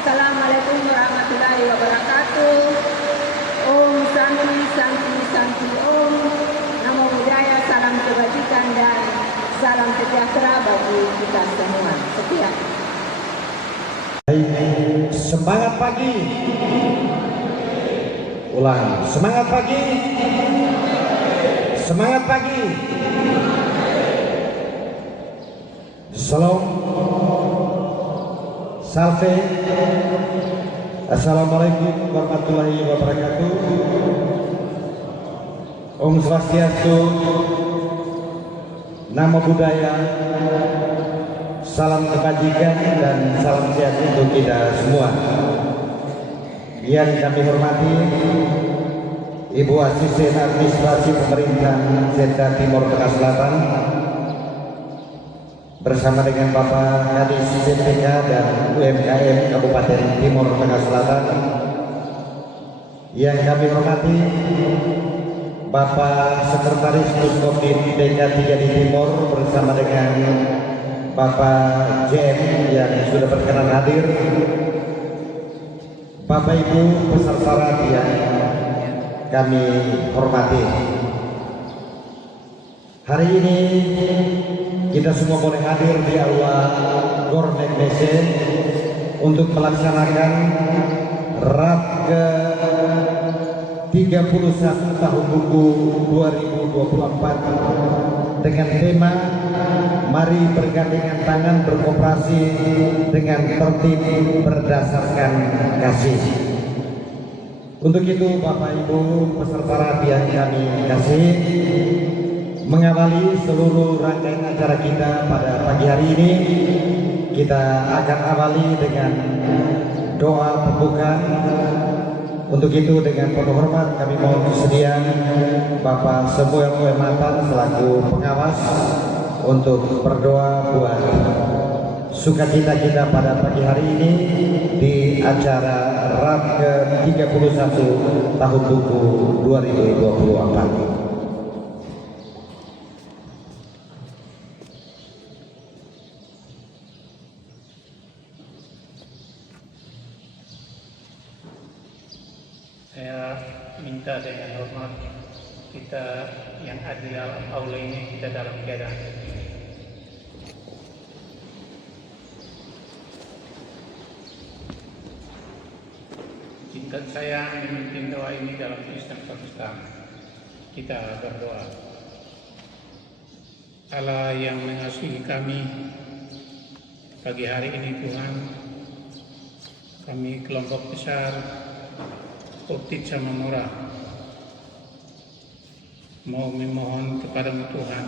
Assalamualaikum warahmatullahi wabarakatuh. Om Santi Santi Santi Om. Namo Buddhaya, salam kebajikan dan salam sejahtera bagi kita semua. Sekian. Semangat pagi. Ulang, semangat pagi. Semangat pagi. Salam. Salve. Assalamualaikum warahmatullahi wabarakatuh. Om Swastiastu. Namo Buddhaya. Salam kebajikan dan salam sehat untuk kita semua. Yang kami hormati Ibu Asisten Administrasi Pemerintahan Senta Timur Tengah Selatan bersama dengan Bapak Kadis CPK dan UMKM Kabupaten Timur Tengah Selatan. Yang kami hormati Bapak Sekretaris Puskodim DK3 di Timur bersama dengan Bapak JM yang sudah berkenan hadir, Bapak Ibu peserta rapat yang kami hormati. Hari ini kita semua boleh hadir di Aula Gor Meknese untuk melaksanakan RAP ke 31 tahun buku 2024 dengan tema Mari bergandengan tangan berkooperasi dengan tertib berdasarkan kasih. Untuk itu Bapak Ibu peserta rapat yang kami kasih, mengawali seluruh rangkaian acara kita pada pagi hari ini, kita akan awali dengan doa pembukaan. Untuk itu dengan penuh hormat kami mohon kesediaan Bapak Samuel Matan selaku pengawas untuk berdoa buat sukacita kita pada pagi hari ini di acara RAP ke 31 tahun buku 2024. Saya minta dengan hormat kita yang ada di dalam aula ini, kita dalam keadaan singkat saya memimpin doa ini dalam sistem Pakistan. Kita berdoa. Allah yang mengasihi kami pagi hari ini Tuhan, kami kelompok besar Koptik Samamora mau memohon kepadamu Tuhan,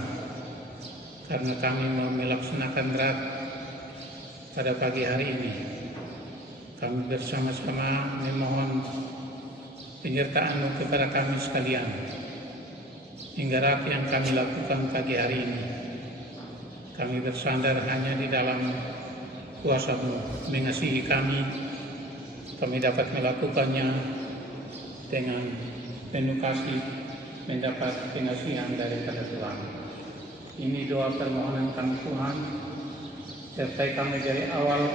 karena kami mau melaksanakan RAP pada pagi hari ini. Kami bersama-sama memohon penyertaan-Mu kepada kami sekalian, hingga RAP yang kami lakukan pagi hari ini, kami bersandar hanya di dalam kuasa-Mu mengasihi kami. Kami dapat melakukannya dengan penuh kasih, mendapat pengasihan daripada Tuhan. Ini doa permohonan kami Tuhan, sertai kami dari awal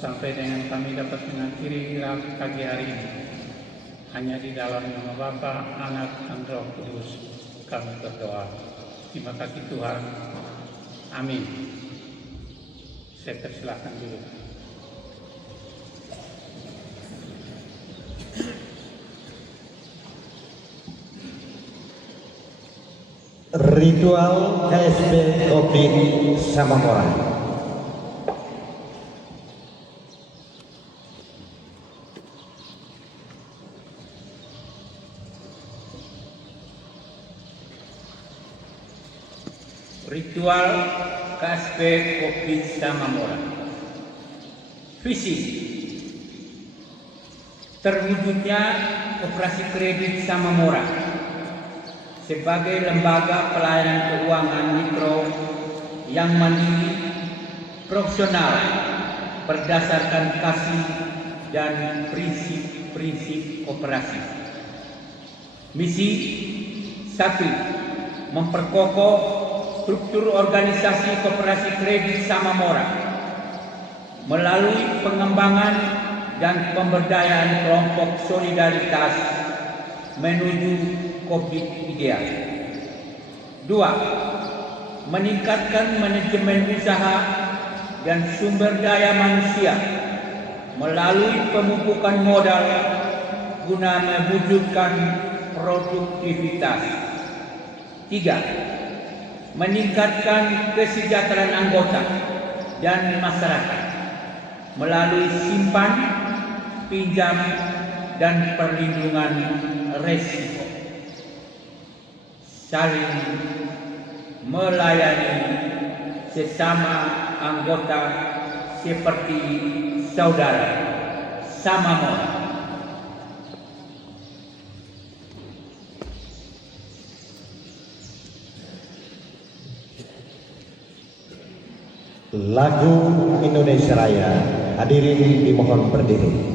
sampai dengan kami dapat mengakhiri RAP pagi hari ini. Hanya di dalam nama Bapa, Anak, dan Roh Kudus kami berdoa. Terima kasih Tuhan. Amin. Saya persilakan dulu. Ritual KSP Koptik Samamora. Ritual KSP Koptik Samamora. Visi terwujudnya operasi kredit Samamora sebagai lembaga pelayanan keuangan mikro yang mandiri, profesional, berdasarkan kasih dan prinsip-prinsip operasi. Misi 1. Memperkokoh struktur organisasi koperasi kredit Samamora melalui pengembangan dan pemberdayaan kelompok solidaritas menuju COVID ideal. 2. Meningkatkan manajemen usaha dan sumber daya manusia melalui pemupukan modal guna mewujudkan produktivitas. 3. Meningkatkan kesejahteraan anggota dan masyarakat melalui simpan, pinjam, dan perlindungan resiko. Saling melayani sesama anggota seperti saudara sama moral. Lagu Indonesia Raya, hadirin dimohon berdiri.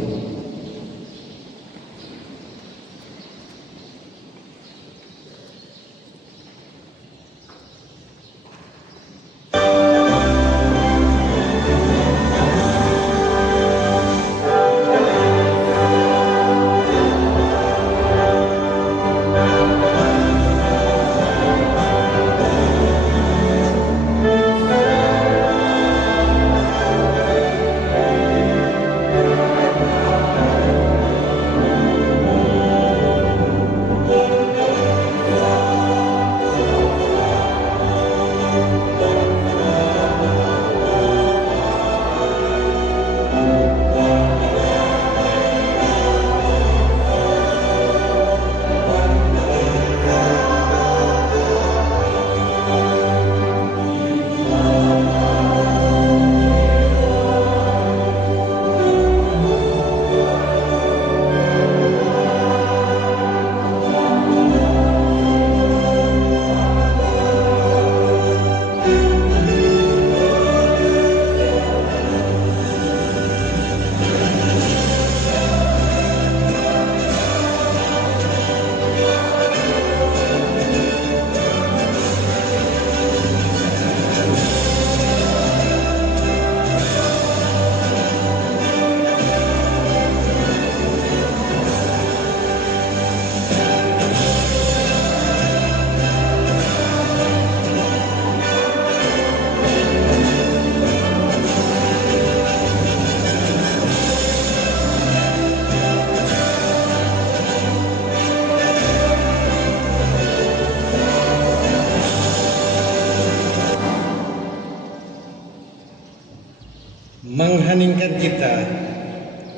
Mengheningkan cipta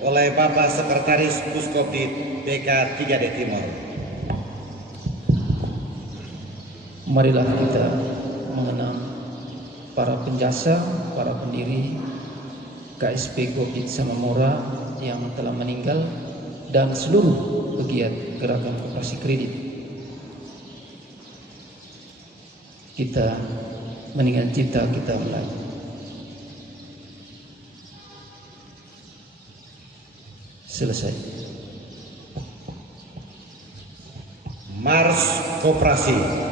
oleh Bapak Sekretaris Puskopdit BK 3D Timur. Marilah kita mengenang para penjasa, para pendiri KSP Gopit Samamora yang telah meninggal dan seluruh pegiat gerakan koperasi kredit. Kita meninggalkan cipta, kita berlaku. Selesai. Mars Koperasi.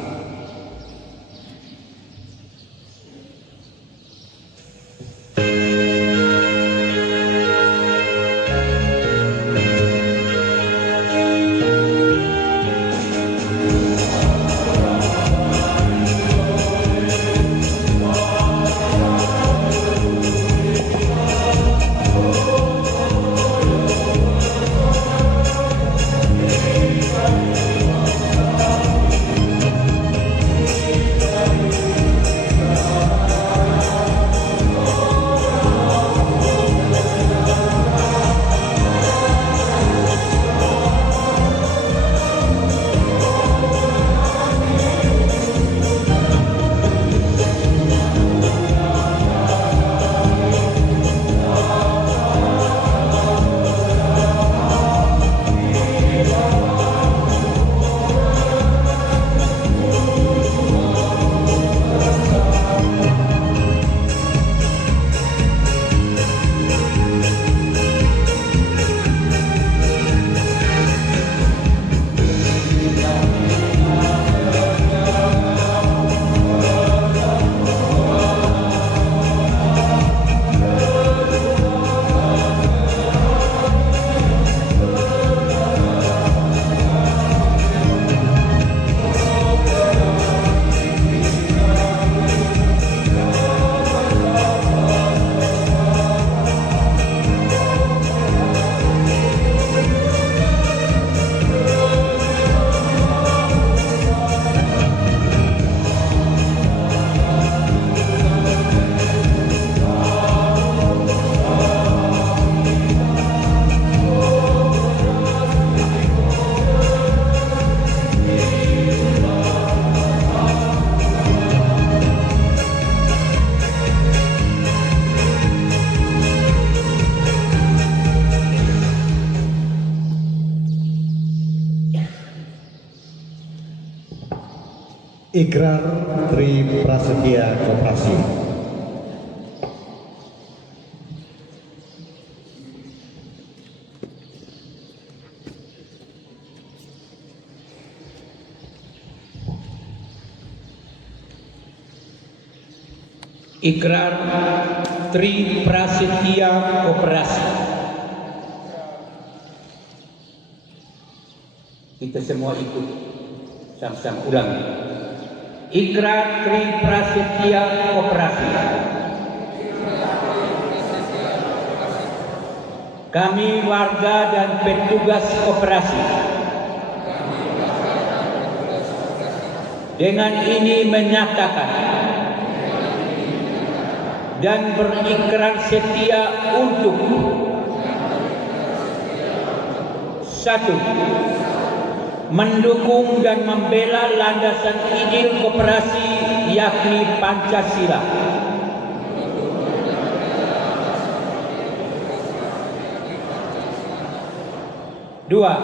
Ikrar Tri Prasetya Koperasi. Ikrar Tri Prasetya Koperasi. Kita semua ikut sama-sama ulang. Ikrar Tri Prasetya Koperasi. Kami warga dan petugas koperasi dengan ini menyatakan dan berikrar setia untuk: satu, mendukung dan membela landasan ideal koperasi yakni Pancasila. Dua,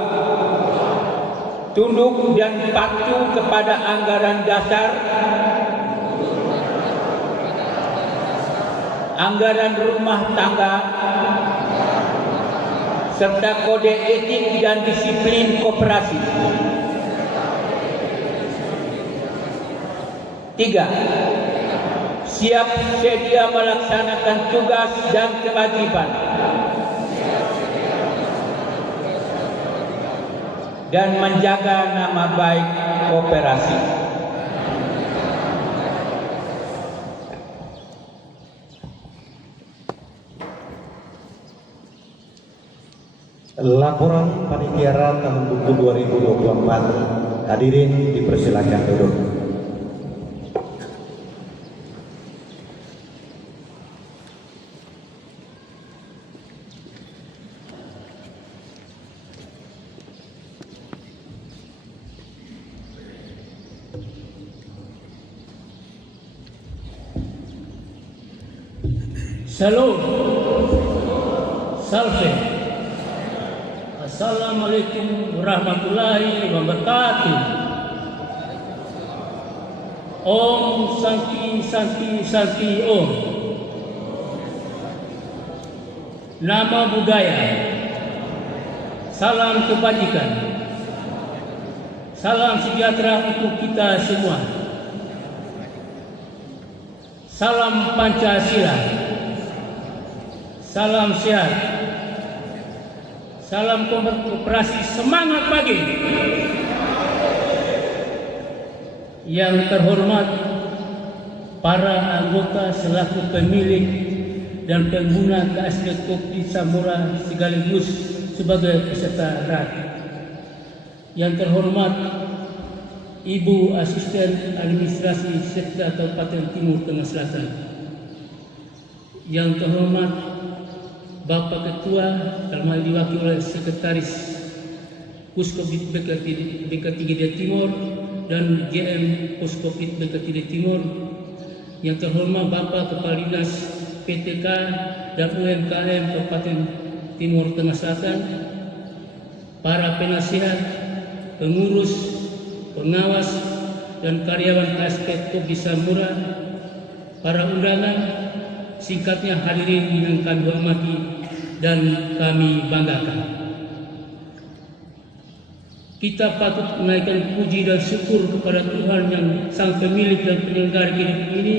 tunduk dan patuh kepada anggaran dasar, anggaran rumah tangga, serta kode etik dan disiplin koperasi. Tiga, siap sedia melaksanakan tugas dan kewajiban dan menjaga nama baik koperasi. Laporan panitia tahun buku 2024. Hadirin dipersilakan duduk. Salam, salve. Assalamualaikum warahmatullahi wabarakatuh. Om Santi Santi Santi Om. Nama budaya, salam kebajikan, salam sejahtera untuk kita semua. Salam Pancasila, salam sehat, salam koperasi, semangat pagi. Yang terhormat para anggota selaku pemilik dan pengguna KSP Kopi Samura sekaligus sebagai peserta RAT. Yang terhormat Ibu Asisten Administrasi Sekda Kabupaten Timur Tengah Selatan. Yang terhormat Bapak Ketua, dalam hal diwakili oleh Sekretaris Puskopit BK3D Timur dan GM Puskopit BK3D Timur. Yang terhormat Bapak Kepala Dinas PTK dan UMKM Kabupaten Timur Tengah Selatan, para penasihat, pengurus, pengawas, dan karyawan KSP Kopi Samura, para undangan, singkatnya hadirin yang kami hormati dan kami banggakan. Kita patut menaikkan puji dan syukur kepada Tuhan yang sang pemilik dan penyelenggara kehidupan ini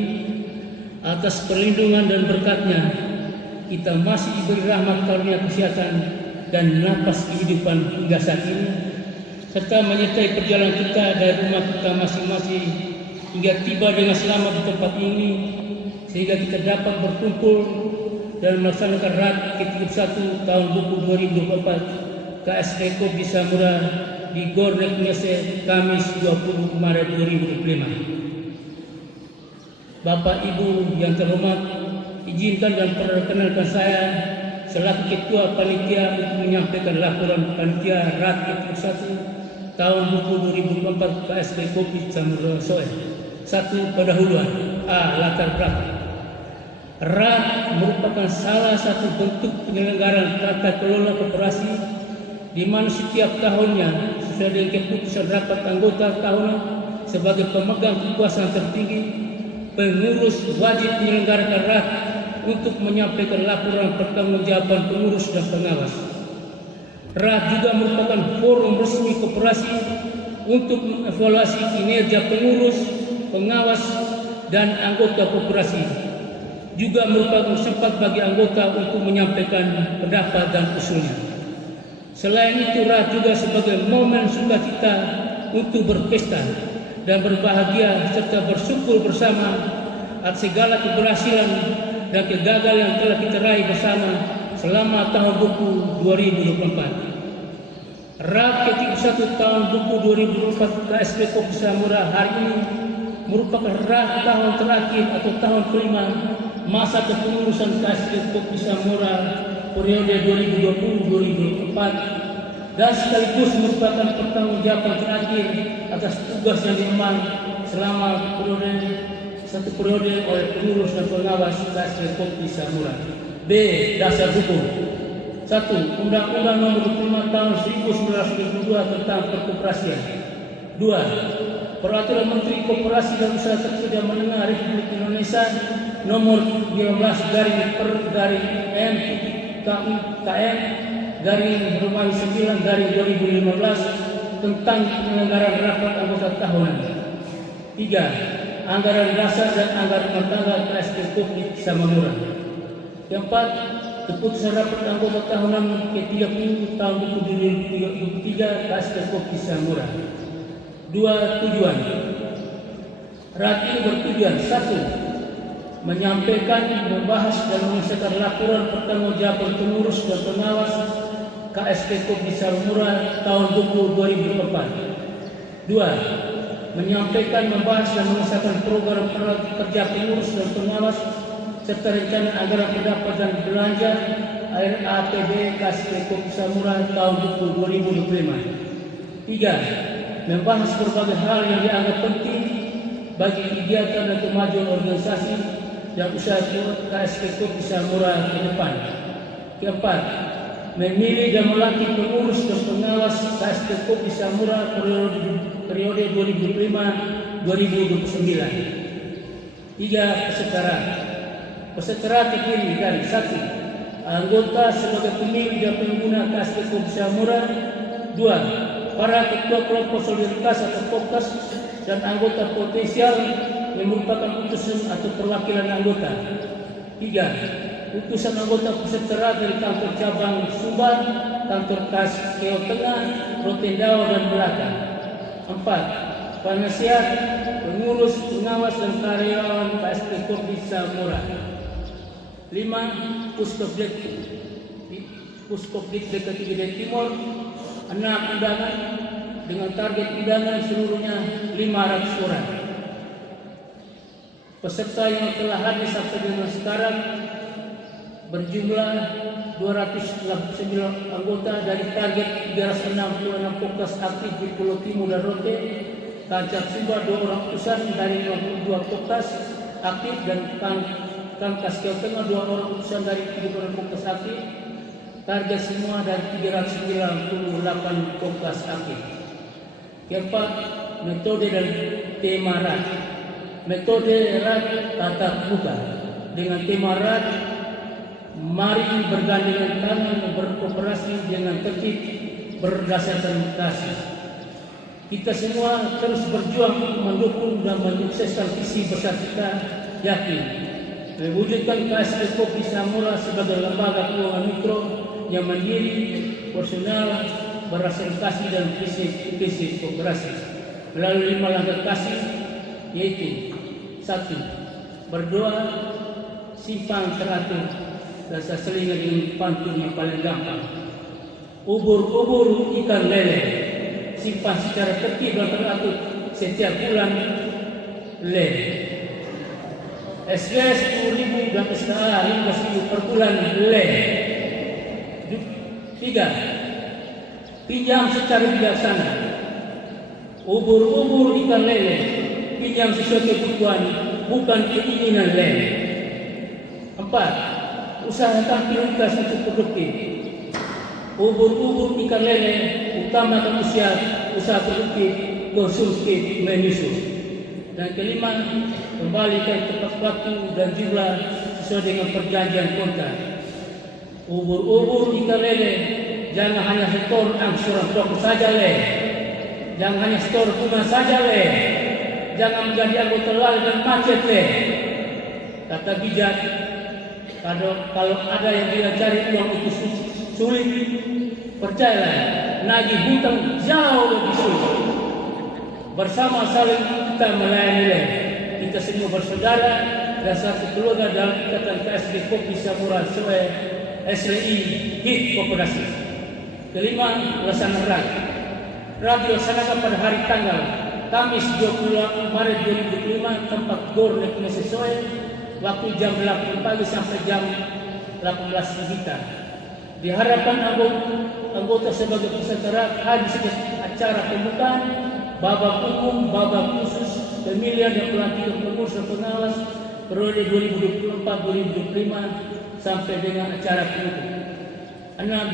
atas perlindungan dan berkat-Nya. Kita masih diberi rahmat karunia kesehatan dan napas kehidupan hingga saat ini, serta menyertai perjalanan kita dari rumah kita masing-masing hingga tiba dengan selamat di tempat ini, sehingga kita dapat berkumpul dan melaksanakan RAT ke-31 tahun buku 2024 KSP Kopi Samura di Gor Nek Mese, Kamis 20 Maret 2025. Bapak Ibu yang terhormat, izinkan dan perkenalkan saya selaku Ketua Panitia untuk menyampaikan laporan Panitia RAT ke-31 tahun buku 2024 KSP Kopi Samura Soe. 1. Pendahuluan. A. Latar belakang. RAT merupakan salah satu bentuk penyelenggaraan tata kelola koperasi di mana setiap tahunnya sesuai dengan keputusan rapat anggota tahunan sebagai pemegang kekuasaan tertinggi, pengurus wajib menyelenggarakan RAT untuk menyampaikan laporan pertanggungjawaban pengurus dan pengawas. RAT juga merupakan forum resmi koperasi untuk mengevaluasi kinerja pengurus, pengawas, dan anggota koperasi. Juga merupakan tempat bagi anggota untuk menyampaikan pendapat dan usulnya. Selain itu, RAT juga sebagai momen sukacita untuk berpesta dan berbahagia serta bersyukur bersama atas segala keberhasilan dan kegagalan yang telah kita raih bersama selama tahun buku 2024. RAT ke-31 tahun buku 2024 KSP Kopi Samura hari ini merupakan RAT tahun terakhir atau tahun kelima masa kepengurusan KSP Kopi Samura periode 2020-2024 dan sekaligus merupakan pertanggungjawaban terakhir atas tugas yang diemban selama satu periode oleh pengurus dan pengawas KSP Kopi Samura. B. Dasar hukum. 1. Undang-Undang Nomor 25 Tahun 1992 tentang Perkoperasian. 2. Peraturan Menteri Koperasi dan Usaha Kecil dan Menengah Republik Indonesia Nomor 15/M/KM/2015 tentang penyelenggaraan rapat anggota tahunan. 3. Anggaran dasar dan anggaran rumah tangga KSP Kopi Samura. 4. Keputusan rapat anggota tahunan ke-30 tahun 2023 KSP Kopi Samura. 2. Tujuan. RAT ini bertujuan 1. Menyampaikan, membahas dan mengesahkan laporan pertanggungjawaban pengurus dan pengawas KSP Kopi Samura tahun buku 2024. 2. Menyampaikan, membahas dan mengesahkan program kerja pengurus dan pengawas serta rencana anggaran pendapatan dan belanja RAPB KSP Kopi Samura tahun buku 2025. 3. Membahas berbagai hal yang dianggap penting bagi kegiatan dan kemajuan organisasi dan usaha KSP Kopi Samura ke depan. 4. Memilih dan melantik pengurus dan pengawas KSP Kopi Samura periode 2005-2029. 3. Kesetaraan. Peserta terdiri dari 1. Anggota sebagai pemilih dan pengguna KSP Kopi Samura. 2. Para ketua kelompok solidaritas atau KOPKAS dan anggota potensial yang merupakan utusan atau perwakilan anggota. 3. Utusan anggota peserta dari kantor cabang Subang, kantor KAS Keo Tengah, Rotendao dan Belakang. 4. Penasihat, pengurus, pengawas dan karyawan KSP Kopi Samura. 5. Puskopdik DKTGD Timur. 6 undangan dengan target undangan seluruhnya 500 orang. Peserta yang telah hadir sampai dengan sekarang berjumlah 289 anggota dari target 366 POKAS aktif di Pulau Timur dan Rote, Kancak Sumba 2 orang utusan dari 52 POKAS aktif dan Kangkas Keo Tengah 2 orang utusan dari 30 POKAS aktif. Target semua dari 398 POKAS aktif. 4. Metode dan tema RAT. Metode RAT tatap muka dengan tema RAT. Mari bergandengan tangan berkooperasi dengan tertib berdasarkan kasih. Kita semua terus berjuang untuk mendukung dan menyukseskan visi besar kita, yakin mewujudkan KSP Kopi Samura sebagai lembaga keuangan mikro yang mandiri, personal, berasosiasi dan visi kooperasi melalui 5 langkah kasih, yaitu 1. Berdoa, simpan teratur, rasa selingan dengan pantun yang paling gampang. Ubur-ubur ikan lele, simpan secara tertib dan teratur setiap bulan lele. SG 10.000 dan SKA 15.000 per bulan lele. 3. Pinjam secara bijaksana. Ubur-ubur ikan lele, pinjam sesuai kebutuhan, bukan keinginan lele. 4. Usahakan prioritas untuk produktif. Ubur-ubur ikan lele, utamakan usaha produktif, konsumtif menyusul. Dan kelima, kembalikan tepat waktu dan jumlah sesuai dengan perjanjian kontrak. Ubur-ubur ikan lele, jangan hanya setor angsuran pokok saja le, jangan hanya setor bunga saja le, jangan menjadi anggota lalai dan macet le. Kata bijak, kalau ada yang bilang cari uang itu sulit, percayalah, nagih hutang jauh lebih sulit. Bersama saling kita melayani le. Kita semua bersaudara dan satu keluarga dalam ikatan KSB Kopi Samura Soe SLI HIT Koperasi. Kelima, pelaksanaan RAD. RAD dilaksanakan pada hari tanggal Kamis 28 Maret 2025 tempat GOR Nekmese Soe, waktu jam 8 pagi sampai jam 18 WIB. Diharapkan anggota sebagai peserta RAD hadir setiap acara pembukaan, babak hukum, babak khusus, pemilihan dan pelantikan pengurus dan pengawas periode 2024-2025 sampai dengan acara penutup. 6.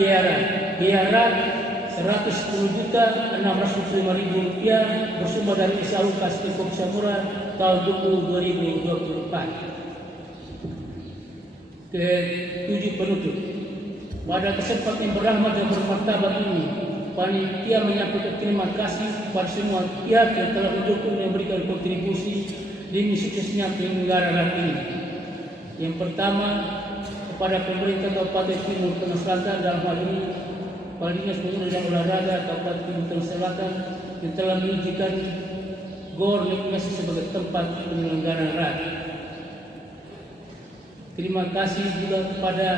Biaya RAD Rp110.605.000 bersumber dari SAU KSB Kopi Samura tahun 2024. Ke-7 penutup. Pada kesempatan yang berrahmat dan bermartabat ini, panitia menyampaikan terima kasih kepada semua pihak yang telah mendukung dan memberikan kontribusi demi suksesnya penyelenggara RAD ini. Yang pertama, kepada pemerintah Kabupaten Timur Tengah Selatan, dalam hal ini Kepala Dinas Pemuda dan Olahraga Kabupaten Timur Tengah Selatan yang telah mengizinkan GOR Nekmese sebagai tempat penyelenggaraan RAD. Terima kasih juga kepada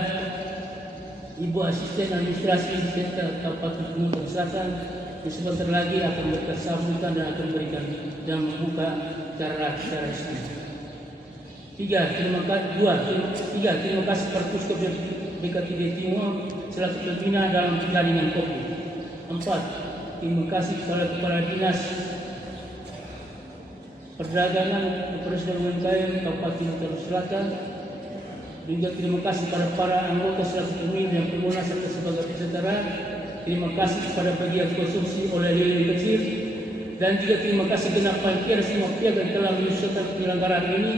Ibu Asisten Administrasi Sentra Kabupaten Timur Tengah Selatan yang sebentar lagi akan memberikan sambutan dan akan memberikan dan membuka acara secara resmi. 3. Terima kasih kepada Puskop BKTD Timur selaku pembina dalam jaringan kopi. 4. Terima kasih kepada Kepala Dinas Perdagangan Kepresiden UMKM Kabupaten Timur Tengah Selatan. Juga terima kasih kepada para anggota selaku pemilih dan pengguna serta sebagai peserta RAD. Terima kasih kepada bagian konsumsi oleh lilin kecil. Dan juga terima kasih genap panitia dan semua pihak yang telah menyusulkan penyelenggaraan ini.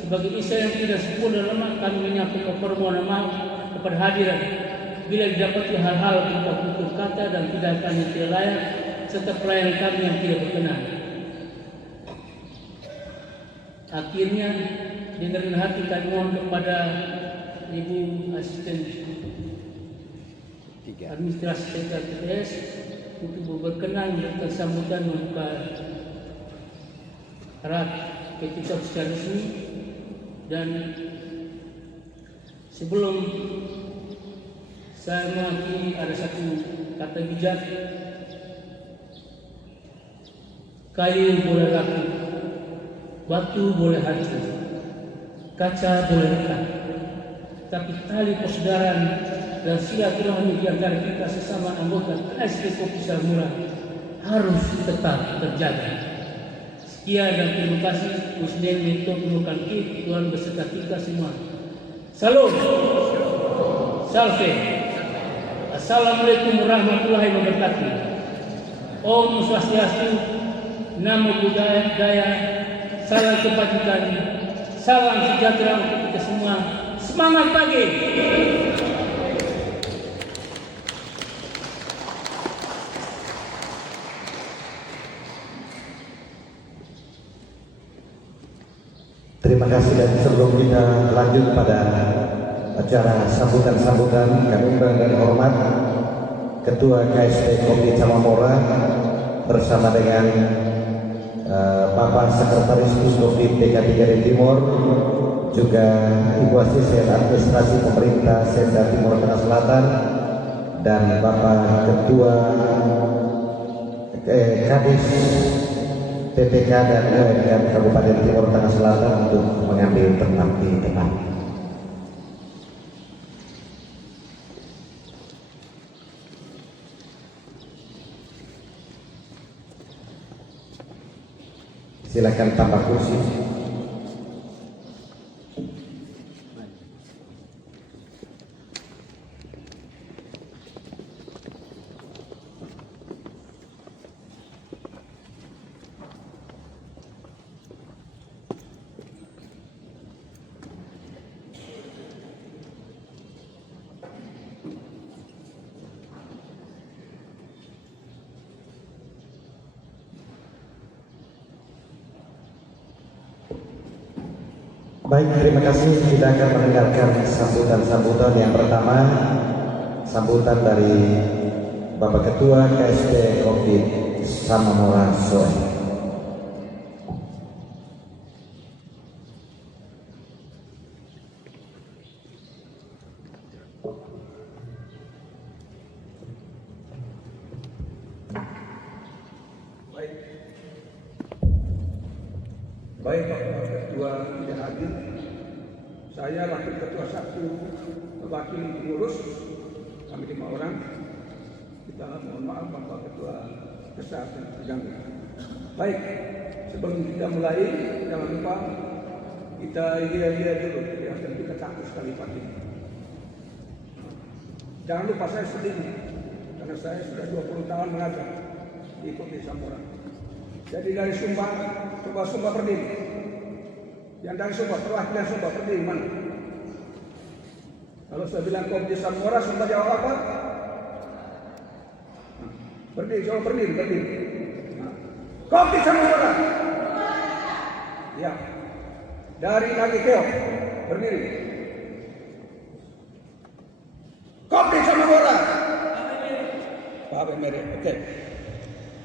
Sebagai insan yang tidak sempurna dan lemah, kami menyampaikan permohonan maaf kepada hadirin bila didapati hal-hal berupa tutur kata dan tindakan yang tidak layak serta pelayanan kami yang tidak berkenan. Akhirnya, dengan rendah hati kami mohon kepada Ibu Asisten Administrasi Sentra TPS untuk berkenan memberikan sambutan membuka RAD ketika secara resmi. Dan sebelum saya mengakhiri, ada satu kata bijak. Kayu boleh laku, batu boleh hancur, kaca boleh retak, tapi tali persaudaraan dan silaturahmi di antara kita sesama anggota KSB Kopi Samura harus tetap terjaga. Sekian dan terima kasih. Muslim untuk menemukan Tuhan beserta kita semua. Salam, salve. Assalamualaikum warahmatullahi wabarakatuh. Om Swastiastu, Namo Buddhaya, salam kebajikan, salam sejahtera untuk kita semua. Semangat pagi. Terima kasih, dan sebelum kita lanjut pada acara sambutan-sambutan, kami undang dengan hormat Ketua KSB Kopi Samamora bersama dengan Bapak Sekretaris Puskop BK3 Timur, juga Ibu Asisten Administrasi Pemerintah Sentra Timur Tengah Selatan, dan Bapak Ketua Kadis PPK dan UMKM Kabupaten Timur Tengah Selatan untuk mengambil tempat di depan. Silakan tambah kursi. Baik, terima kasih. Kita akan mendengarkan sambutan-sambutan yang pertama, sambutan dari Bapak Ketua KSP Covid Samamora Soe. Baik, Bapak Ketua tidak hadir. Saya Wakil Ketua 1, Wakil Pengurus, kami 5 orang. Kita mohon maaf Bapak Ketua Kesehatan terganggu. Baik, sebelum kita mulai, jangan lupa kita iya dulu, dan kita catat sekali pagi. Jangan lupa saya sedih, karena saya sudah 20 tahun mengajar di Kopi Samora. Jadi dari Sumba, coba Sumba berdiri. Yang dari Sumba, perwakilan Sumba berdiri mana? Kalau saya bilang Kopi Samora, Sumba jawab apa? Berdiri, coba berdiri. Kopi Samora. Ya. Dari Nagikeo, berdiri. Kopi Samora. Pak Mere, oke.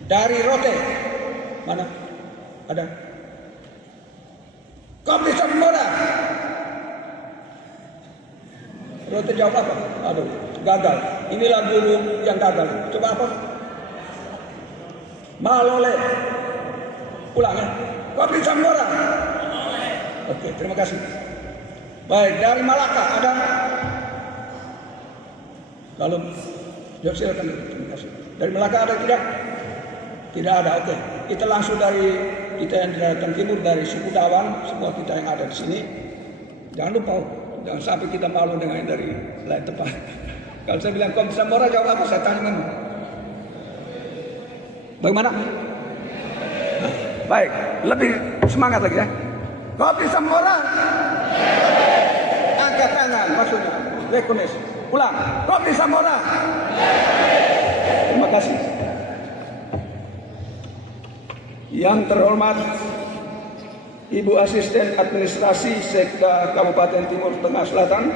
Dari Rote, mana? Ada? Kopi Samora. Rote jawab apa? Aduh, gagal. Inilah guru yang gagal. Coba apa? Malole. Ulang ya. Kopi Samora. Oke, terima kasih. Baik, dari Malaka ada? Kalau jawab silakan. Terima kasih. Dari Malaka ada tidak? Tidak ada. Oke. Kita langsung dari kita yang datang timur dari suku Dawan, semua kita yang ada di sini. Jangan lupa, jangan sampai kita malu dengan yang dari lain tempat. Kalau saya bilang Kopi Samora jawab apa? Saya tanya mana? Bagaimana? Nah, baik, lebih semangat lagi ya. Kopi Samora. Angkat tangan maksudnya. Rekognisi. Ulang. Kopi Samora. Terima kasih. Yang terhormat Ibu Asisten Administrasi Sekda Kabupaten Timur Tengah Selatan,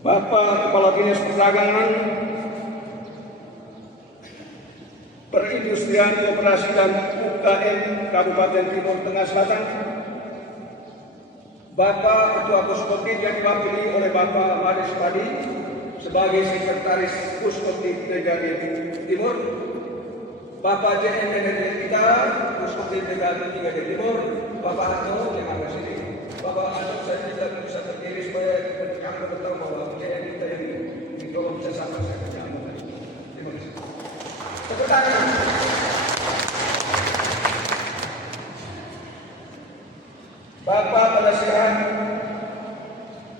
Bapak Kepala Dinas Perdagangan, Perindustrian, Koperasi dan UKM Kabupaten Timur Tengah Selatan, Bapak Ketua Puskoptif yang diwakili oleh Bapak Mades Padi sebagai Sekretaris Puskoptif DKI Timur, Bapak JNN kita Puskoptif DKI Timur, Bapak Anto yang ada sini, Bapak Anto saya tidak bisa berdiri supaya kamu tahu bahwa JNN kita yang ditolong bisa sama saya kerja. Terima kasih. Sekretaris. Bapak Penasehat,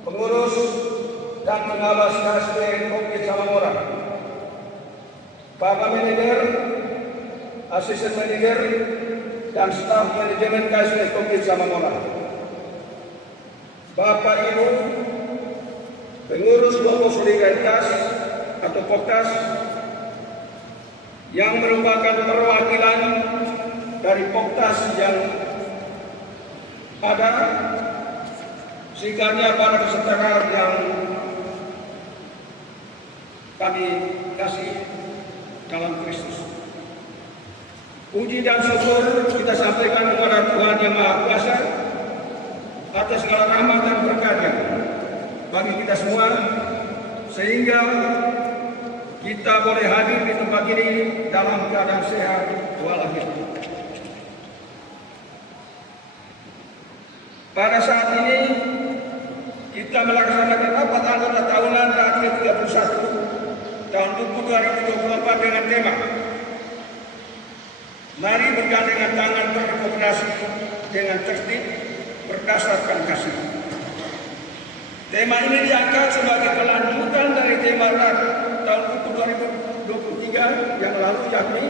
Pengurus dan Pengawas KSP Kopi Samamora, Bapak Manajer, Asisten Manajer, dan Staf Manajemen KSP Kopi Samamora, Bapak Ibu, Pengurus Kelompok Solidaritas atau POKTAS, yang merupakan perwakilan dari POKTAS yang ada, sikapnya para peserta yang kami kasih dalam Kristus. Puji dan syukur kita sampaikan kepada Tuhan Yang Maha Kuasa atas segala rahmat dan berkat-Nya bagi kita semua, sehingga kita boleh hadir di tempat ini dalam keadaan sehat walafiat. Pada saat ini kita melaksanakan rapat anggota tahunan ke-31 tahun 2024 dengan tema Mari bergandengan tangan berkooperasi dengan tertib berdasarkan kasih. Tema ini diangkat sebagai kelanjutan dari tema RAT tahun 2023 yang lalu, yakni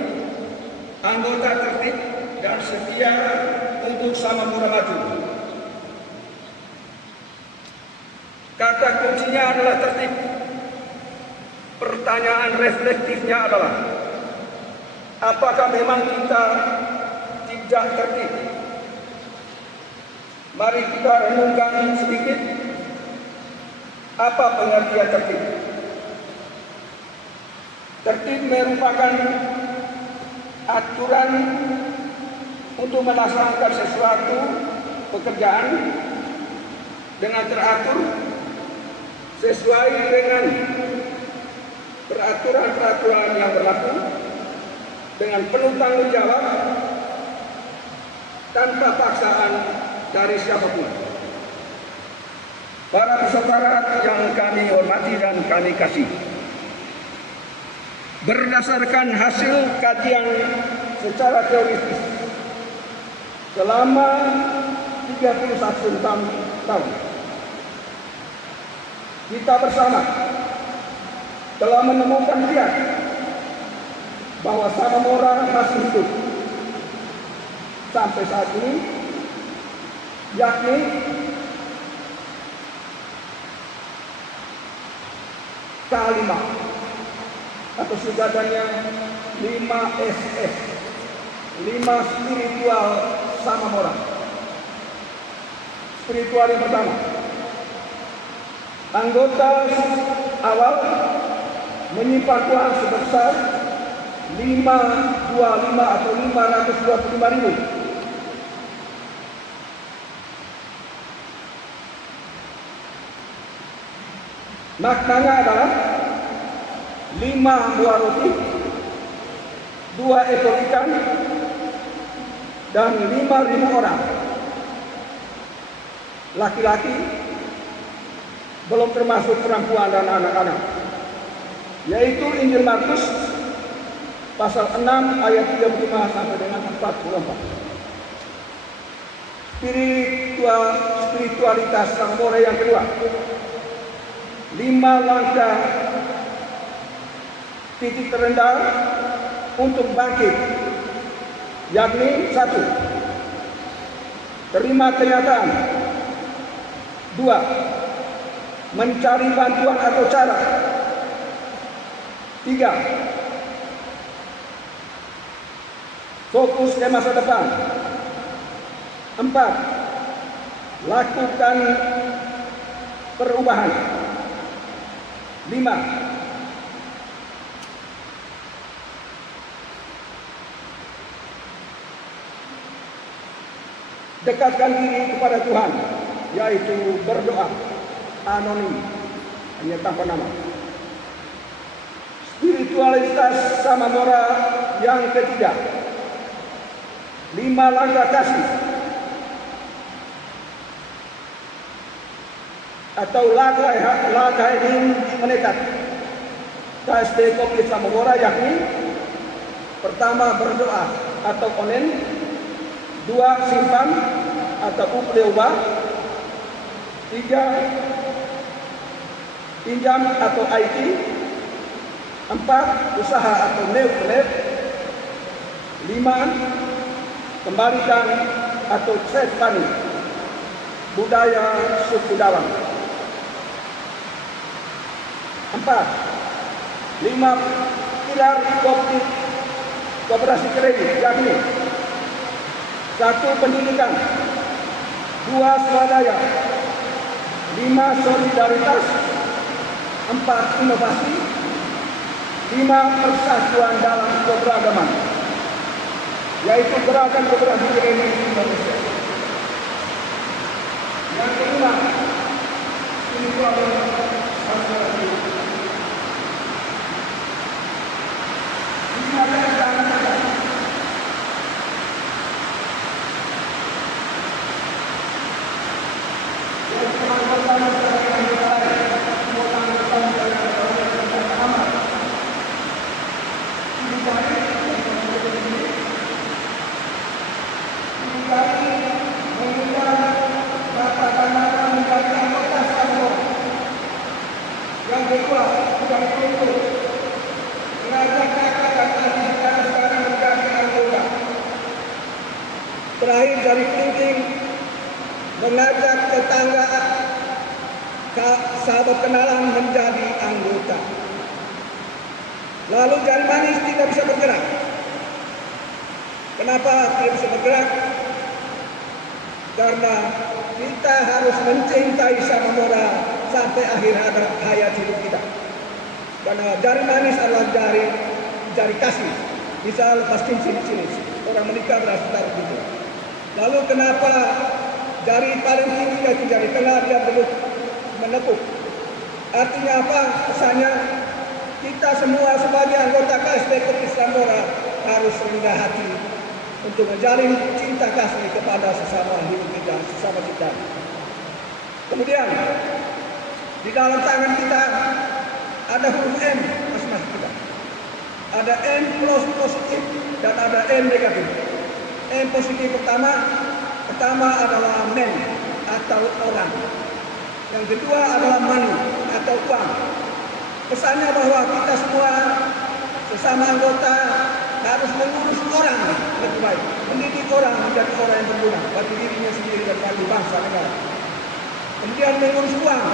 anggota tertib dan setia untuk Samamora maju. Kata kuncinya adalah tertib. Pertanyaan reflektifnya adalah, apakah memang kita tidak tertib? Mari kita renungkan sedikit apa pengertian tertib. Tertib merupakan aturan untuk melaksanakan sesuatu pekerjaan dengan teratur sesuai dengan peraturan-peraturan yang berlaku dengan penuh tanggung jawab tanpa paksaan dari siapapun. Para peserta yang kami hormati dan kami kasih, berdasarkan hasil kajian secara teoritis selama 31 tahun, kita bersama telah menemukan lihat bahwa Samamora masih hidup sampai saat ini, yakni K5 atau singkatannya 5SS, 5 spiritual Samamora. Spiritual yang pertama, anggota awal menyimpan uang sebesar 525 atau 525.000. Maknanya adalah 5 buah roti, 2 ekor ikan, dan 5.000 orang. Laki-laki, belum termasuk perempuan dan anak-anak. Yaitu Injil Markus pasal 6 ayat 35 sampai dengan 44. Spiritualitas Samamora yang kedua, 5 langkah titik terendah untuk bangkit, yakni 1. Terima kenyataan. 2. Mencari bantuan atau cara. 3. Fokus ke masa depan. 4. Lakukan perubahan. 5. Dekatkan diri kepada Tuhan, yaitu berdoa anonim, hanya tanpa nama. Spiritualitas Samamora yang ketiga, 5 langkah kasih atau langkah ini menekat. KST Kopli Samamora yakni pertama berdoa atau onen, 2 simpan atau ubah, 3 pinjam atau IT, 4 usaha atau neoklep, 5 kembalikan atau set money, budaya suku dalam. 4. 5 pilar koperasi kredit yakni 1 pendidikan, 2 swadaya, 5 solidaritas, 4 inovasi, 5 persatuan dalam keberagaman, yaitu gerakan koperasi kredit Indonesia. Yang kelima, spiritualitas Samamora. Yang kedua, yang untuk mengajak kakak dan adik sekarang menjadi anggota. Terakhir dari penting, mengajak tetangga, sahabat kenalan menjadi anggota. Lalu jari manis tidak bisa bergerak. Kenapa tidak bisa bergerak? karena kita harus mencintai sama Mora sampai akhir hayat hidup kita. Karena jari manis adalah jari kasih. Bisa lepas cincin orang menikah berasa taruh gitu. Lalu kenapa jari paling tinggi yaitu jari tengah dia belum menekuk? Artinya apa? Pesannya kita semua sebagai anggota KSP Islam Mora harus rendah hati untuk menjalin cinta kasih kepada sesama hidup kita, sesama kita. Kemudian di dalam tangan kita ada huruf M asma kita. Ada M positif dan ada M negatif. M positif pertama adalah men atau orang. Yang kedua adalah money atau uang. Pesannya bahwa kita semua sesama anggota harus mengurus orang lebih baik, mendidik orang menjadi orang yang berguna bagi dirinya sendiri dan bagi bangsa negara. Kemudian mengurus uang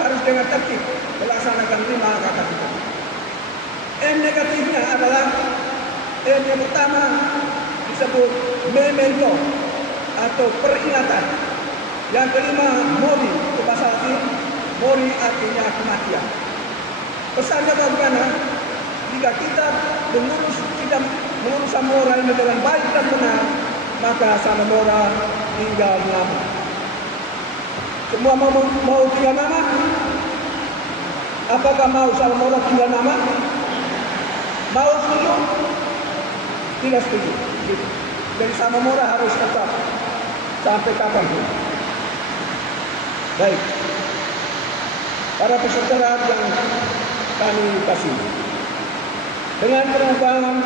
harus dengan tertib melaksanakan 5 kata kita. M negatifnya adalah M yang pertama disebut memento atau peringatan. Yang kelima mori, itu bahasa Latin, mori artinya kematian. Pesannya bagaimana? Jika kita mengurus sama orang ini dengan baik dan benar, maka sama orang tinggal lama. Semua mau tinggal lama? Apakah mau sama orang tinggal lama? Mau setuju? Tidak setuju. Jadi sama Mora harus tetap sampai kapanpun. Baik, para peserta yang kami kasih, dengan perubahan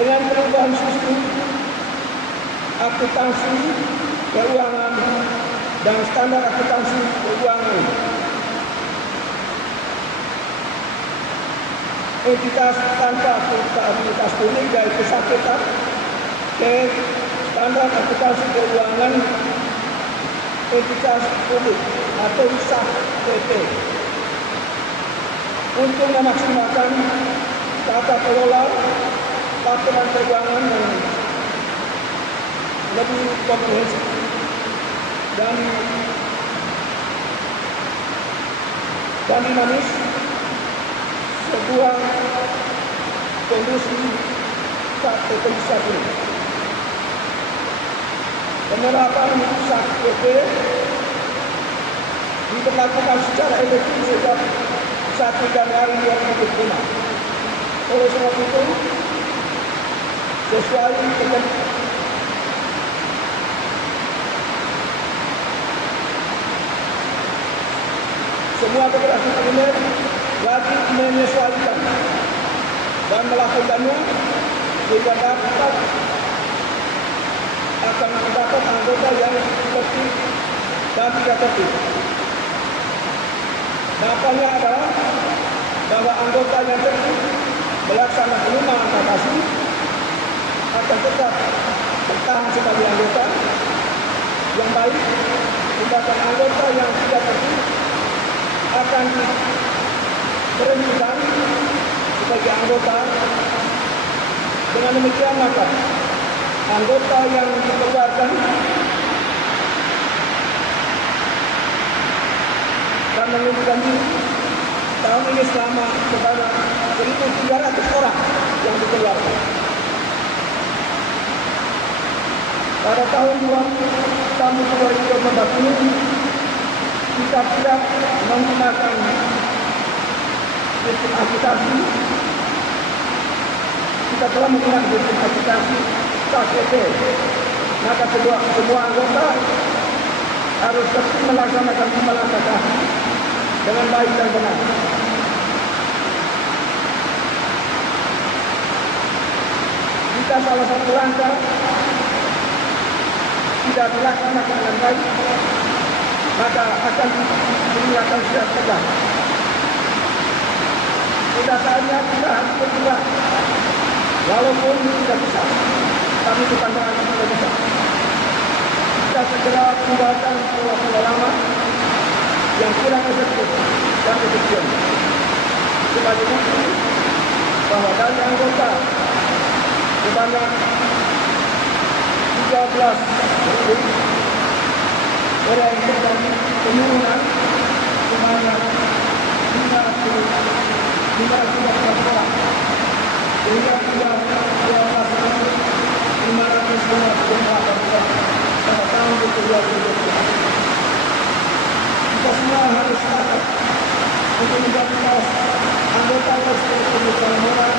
dengan perubahan sistem akuntansi keuangan dan standar akuntansi keuangan, entitas tanpa akuntabilitas kuning yaitu SAKETA ke standar akuntansi keuangan entitas publik atau SAKET untuk memaksimalkan tata kelola laporan keuangan yang lebih komprehensif dan dinamis, sebuah kondisi SAKET ini. Penerapan SAKET diberlakukan secara efektif sejak 1 Januari 2025. Oleh sebab itu, sesuai dengan semua federasi kuliner wajib menyesuaikan dan melakukannya sehingga akan mendapat anggota yang tertib dan tidak tertib. Dampaknya adalah bahwa anggota yang tertib melaksanakan 5 angka kasih akan tetap bertahan sebagai anggota yang baik, sedangkan anggota yang tidak tertib akan diberhentikan sebagai anggota. Dengan demikian maka anggota yang dikeluarkan dan mengundurkan diri tahun ini selama sebanyak 1.300 orang yang dikeluarkan. Pada tahun 2014 ini kita tidak menggunakan sistem aplikasi. Kita telah menggunakan sistem aplikasi SAKET. Maka semua anggota harus tetap melaksanakan 5 langkah kasih dengan baik dan benar. Jika salah satu langkah tidak dilaksanakan dengan baik, maka akan dikenakan secara tegas. Sudah saatnya kita harus bergerak, walaupun tidak bisa, tapi di pandangan tidak bisa. Kita segera tinggalkan pulau lama yang kurang efektif dan efisien. Sebagai bukti bahwa dari anggota sebanyak 13.000 orang yang terjadi penurunan sebanyak 512 orang sehingga sudah 12.558 orang pada tahun 2020. Kita semua harus sepakat untuk menjadikan anggota Persekutuan Pemuda Moral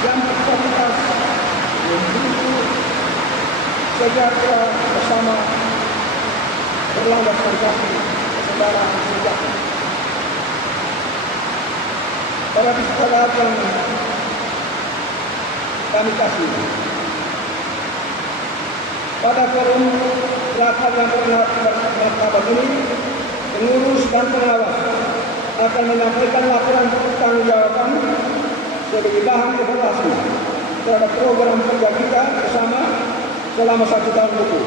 yang berkualitas untuk sejahtera bersama berlandaskan kasih persaudaraan sejahtera. Para saudara yang kami kasih, pada forum rapat yang bermartabat ini, pengurus dan pengawas akan menyampaikan laporan pertanggungjawaban sebagai bahan evaluasi terhadap program kerja kita bersama selama 1 tahun buku.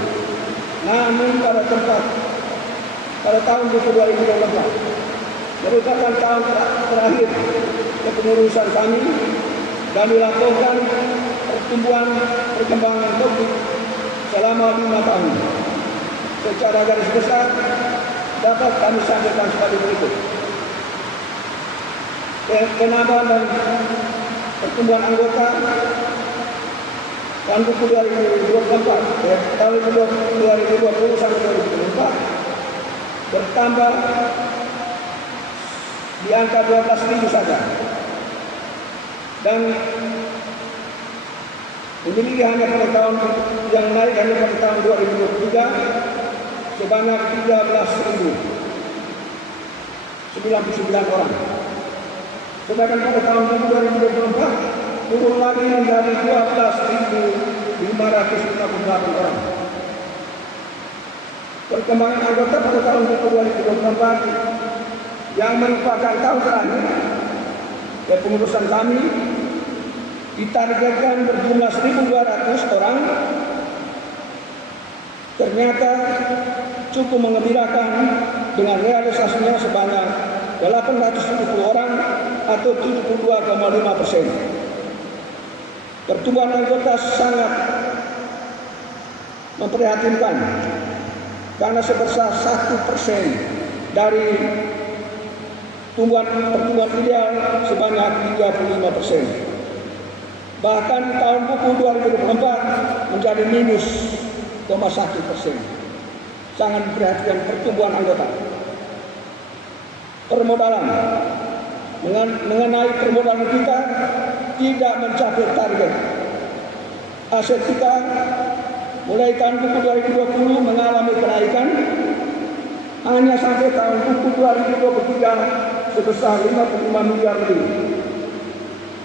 Namun pada tahun buku 2024 merupakan tahun terakhir kepengurusan kami dan dilaporkan perkembangan COVID selama 5 tahun. Secara garis besar dapat kami sampaikan sebagai berikut. Penambahan dan pertumbuhan anggota tahun buku 2024 tahun 2020 sampai 2024 bertambah di angka 12.000 saja, dan memiliki hanya pada tahun yang naik hanya pada tahun 2023 sebanyak 13.099 orang. Sedangkan pada tahun 2024 turun lagi menjadi 12.558 orang. Perkembangan anggota pada tahun 2024 yang merupakan tahun terakhir kepengurusan kami ditargetkan berjumlah 1.200 orang, ternyata cukup mengembirakan dengan realisasinya sebanyak 870 orang atau 72,5%. Pertumbuhan anggota sangat memprihatinkan karena sebesar 1% dari pertumbuhan ideal sebanyak 35%. Bahkan tahun buku 2024 menjadi minus 0,1%. Sangat memprihatinkan pertumbuhan anggota. Permodalan, mengenai permodalan kita tidak mencapai target. Aset kita mulai tahun buku 2020 mengalami kenaikan hanya sampai tahun buku 2023 sebesar 55 miliar lebih.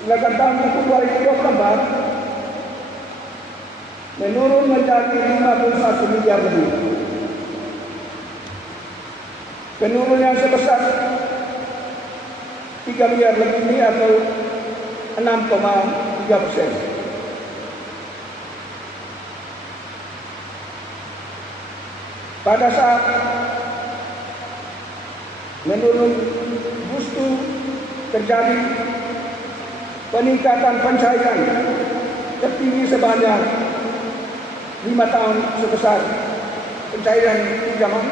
Sedangkan tahun buku 2024 menurun menjadi 51 miliar lebih. Penurunan yang sebesar 3 miliar lebih ini atau 6,3%. Pada saat menurun justru terjadi peningkatan pencairan tertinggi sebanyak 5 tahun sebesar pencairan pinjaman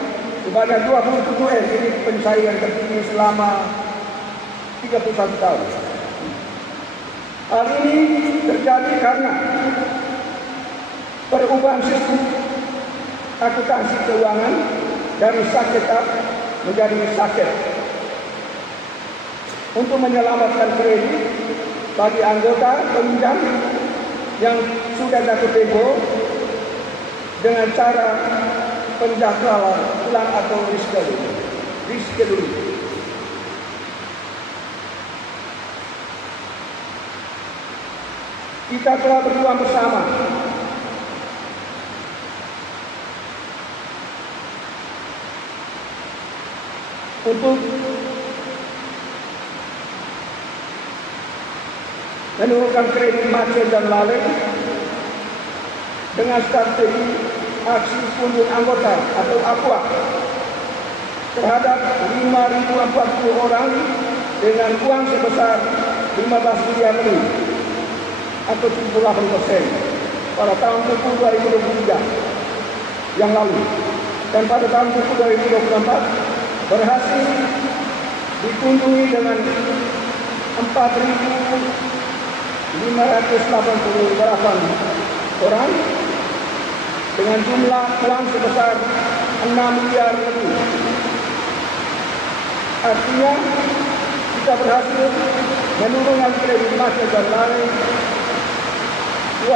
sebanyak 27 M. Ini pencairan tertinggi selama 31 tahun. Hal ini terjadi karena perubahan sistem akuntansi keuangan dari SAKETA menjadi SAKET untuk menyelamatkan kredit bagi anggota peminjam yang sudah jatuh tempo dengan cara penjadwalan ulang atau reschedule. Kita telah berjuang bersama untuk menurunkan kredit macet dan lalai dengan strategi aksi unjuk anggota atau APUA terhadap 5.040 orang dengan uang sebesar 15 miliar lebih atau 78% pada tahun buku 2023 yang lalu. Dan pada tahun buku 2024 berhasil dikunjungi dengan 4.588 orang dengan jumlah uang sebesar 6 miliar lebih. Artinya kita berhasil menurunkan kredit macet dan lain 29,7%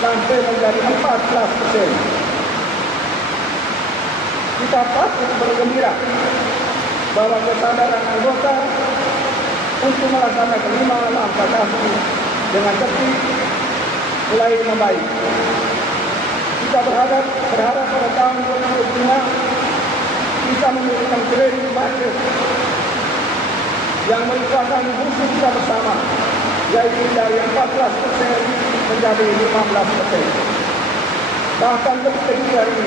sampai menjadi 14%. Kita patut bergembira bahwa kesadaran anggota untuk melaksanakan 5 langkah kaki dengan tertib mulai membaik. Kita berharap pada tahun 2025 bisa menurunkan kredit macet yang merupakan musuh kita bersama, yaitu dari 14% menjadi 15%, bahkan lebih dari 5%.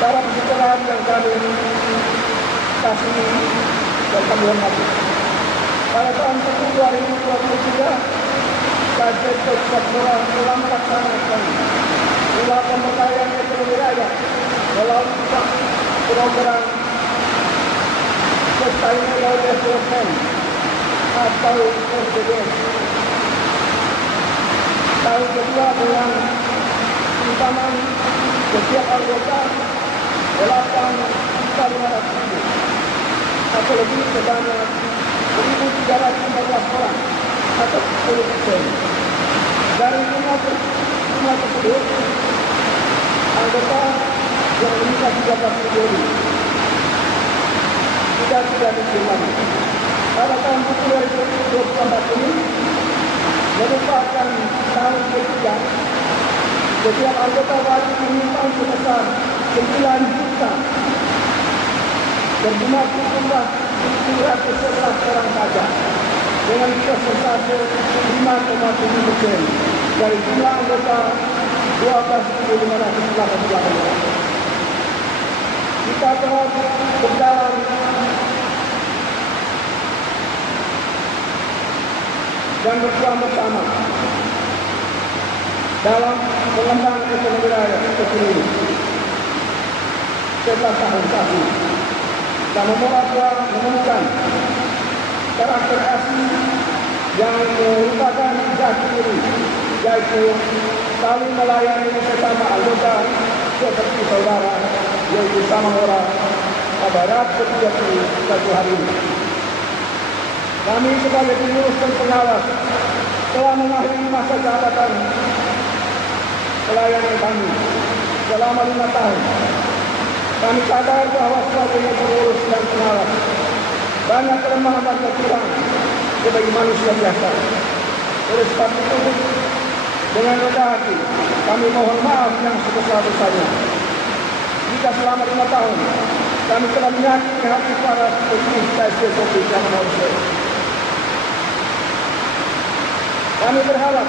Para peserta yang kami kasih dan kami hormati, pada tahun 2023 Kajet Pusat Bola telah melaksanakan pola pemberdayaan ekonomi rakyat melalui program Sustainable Development atau SDGs. Tahun kedua dengan simpanan setiap anggota 8.500.000 atau lebih sebanyak 1.314 orang atau 10%. Dari jumlah tersebut, anggota yang meningkat 13.000 tidak diterima. Pada tahun 2024 ini merupakan tahun ketiga setiap anggota wajib menyimpan sebesar 9 juta berjumlah 711 orang saja dengan persentase 5,7% dari jumlah anggota 12.588 orang. Kita telah berjalan dan berjuang bersama dalam pengembangan ekonomi rakyat ini setelah tahun ini. Dan menemukan karakter asli yang merupakan jati diri, yaitu saling melayani sesama anggota seperti saudara, yaitu sama orang Kabarat setiap satu hari ini. Kami sebagai pengurus dan pengawas telah mengakhiri masa jabatan pelayanan kami selama 5 tahun. Kami sadar bahwa sebagai pengurus dan pengawas banyak kelemahan dan kekurangan sebagai manusia biasa. Oleh sebab itu, dengan rendah hati kami mohon maaf yang sebesar-besarnya jika selama 5 tahun kami telah menyakiti hati para pemilih KSP yang manusia. Kami berharap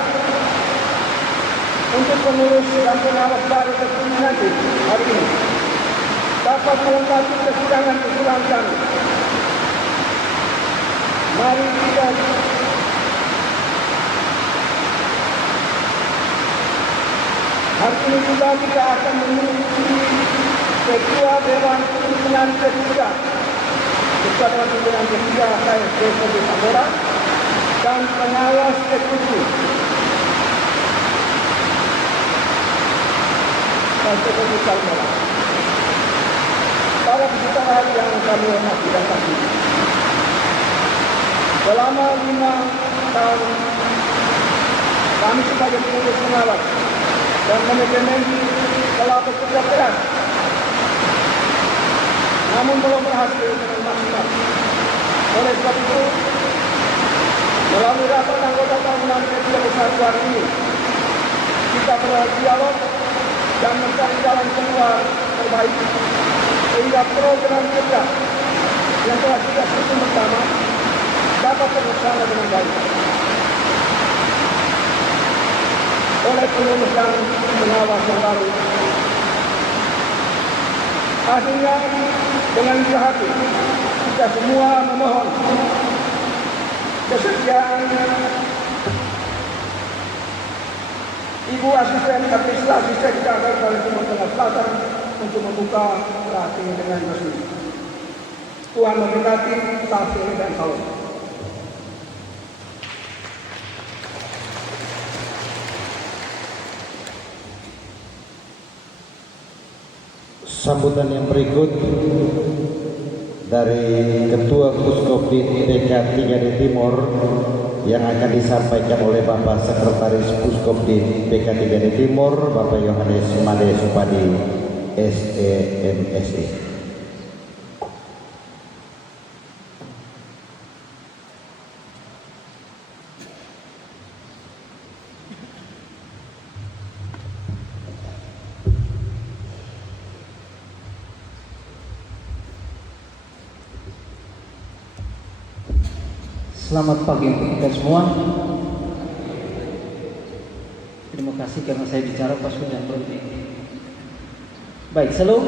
untuk pengurus dan pengawas baru terpilih nanti hari ini dapat melengkapi kekurangan-kekurangan kami. Mari kita hari ini juga kita akan memiliki Ketua Dewan Pimpinan ketiga, Ketua Dewan Pimpinan ketiga KSP Tambora dan pengawas ketujuh KSP Tambora. Para peserta yang kami hormati dan kasih, selama 5 tahun kami sebagai pengurus pengawas dan manajemen telah bekerja keras, namun belum berhasil dengan maksimal. Oleh sebab itu, melalui rapat anggota tahunan ke-31 hari ini, kita berdialog dan mencari jalan keluar terbaik sehingga program kerja yang telah kita susun bersama dapat terlaksana dengan baik. oleh pengurus dan pengawas yang baru. Akhirnya dengan hati kita semua memohon kesediaan Ibu Asisten Administrasi Sekda dari Timur Tengah Selatan untuk membuka acara ini dengan resmi. Tuhan memberkati, Safir dan Salam. Sambutan yang berikut dari Ketua Puskopdit PK 3D Timur yang akan disampaikan oleh Bapak Sekretaris Puskopdit PK 3D Timur, Bapak Yohanes Made Supadi, SEMSI. Selamat pagi untuk kita semua. Terima kasih karena saya bicara pas hujan berhenti. Baik, salam.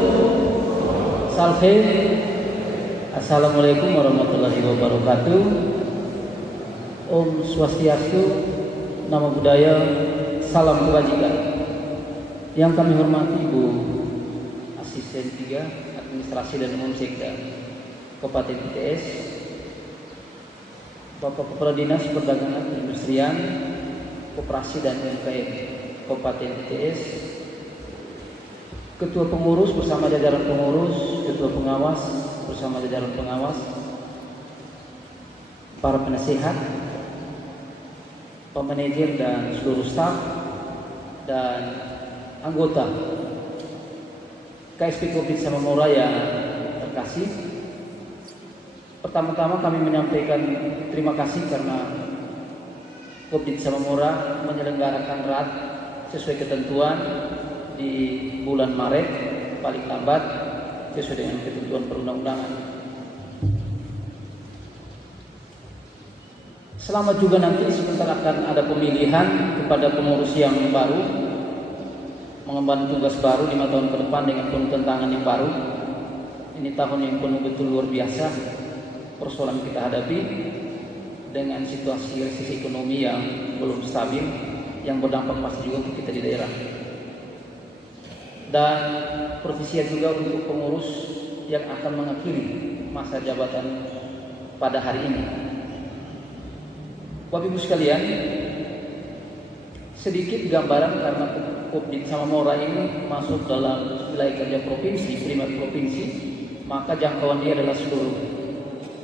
Salve. Assalamualaikum warahmatullahi wabarakatuh. Om Swastiastu, Namo Buddhaya, salam kebajikan. Yang kami hormati Ibu Asisten 3 Administrasi dan Umum Sekda Kabupaten ITS, Bapak Kepala Dinas Perdagangan Perindustrian, Koperasi dan UMKM Kabupaten ITS, Ketua Pengurus bersama jajaran pengurus, Ketua Pengawas bersama jajaran pengawas, para penasehat, pemanajer dan seluruh staf dan anggota KSP Kopdit Samamora yang terkasih. Pertama-tama kami menyampaikan terima kasih karena Kopdit Samamora menyelenggarakan RAT sesuai ketentuan di bulan Maret paling lambat sesuai dengan ketentuan perundang-undangan. Selamat juga nanti sebentar akan ada pemilihan kepada pengurus yang baru, mengemban tugas baru 5 tahun ke depan dengan penuh tantangan yang baru. Ini tahun yang penuh betul luar biasa persoalan kita hadapi dengan situasi resesi ekonomi yang belum stabil, yang berdampak pasti juga untuk kita di daerah. Dan pervisian juga untuk pengurus yang akan mengakhiri masa jabatan pada hari ini. Bapak Ibu sekalian, sedikit gambaran karena Kopdit Samamora ini masuk dalam wilayah kerja provinsi, primat provinsi, maka jangkauan dia adalah seluruh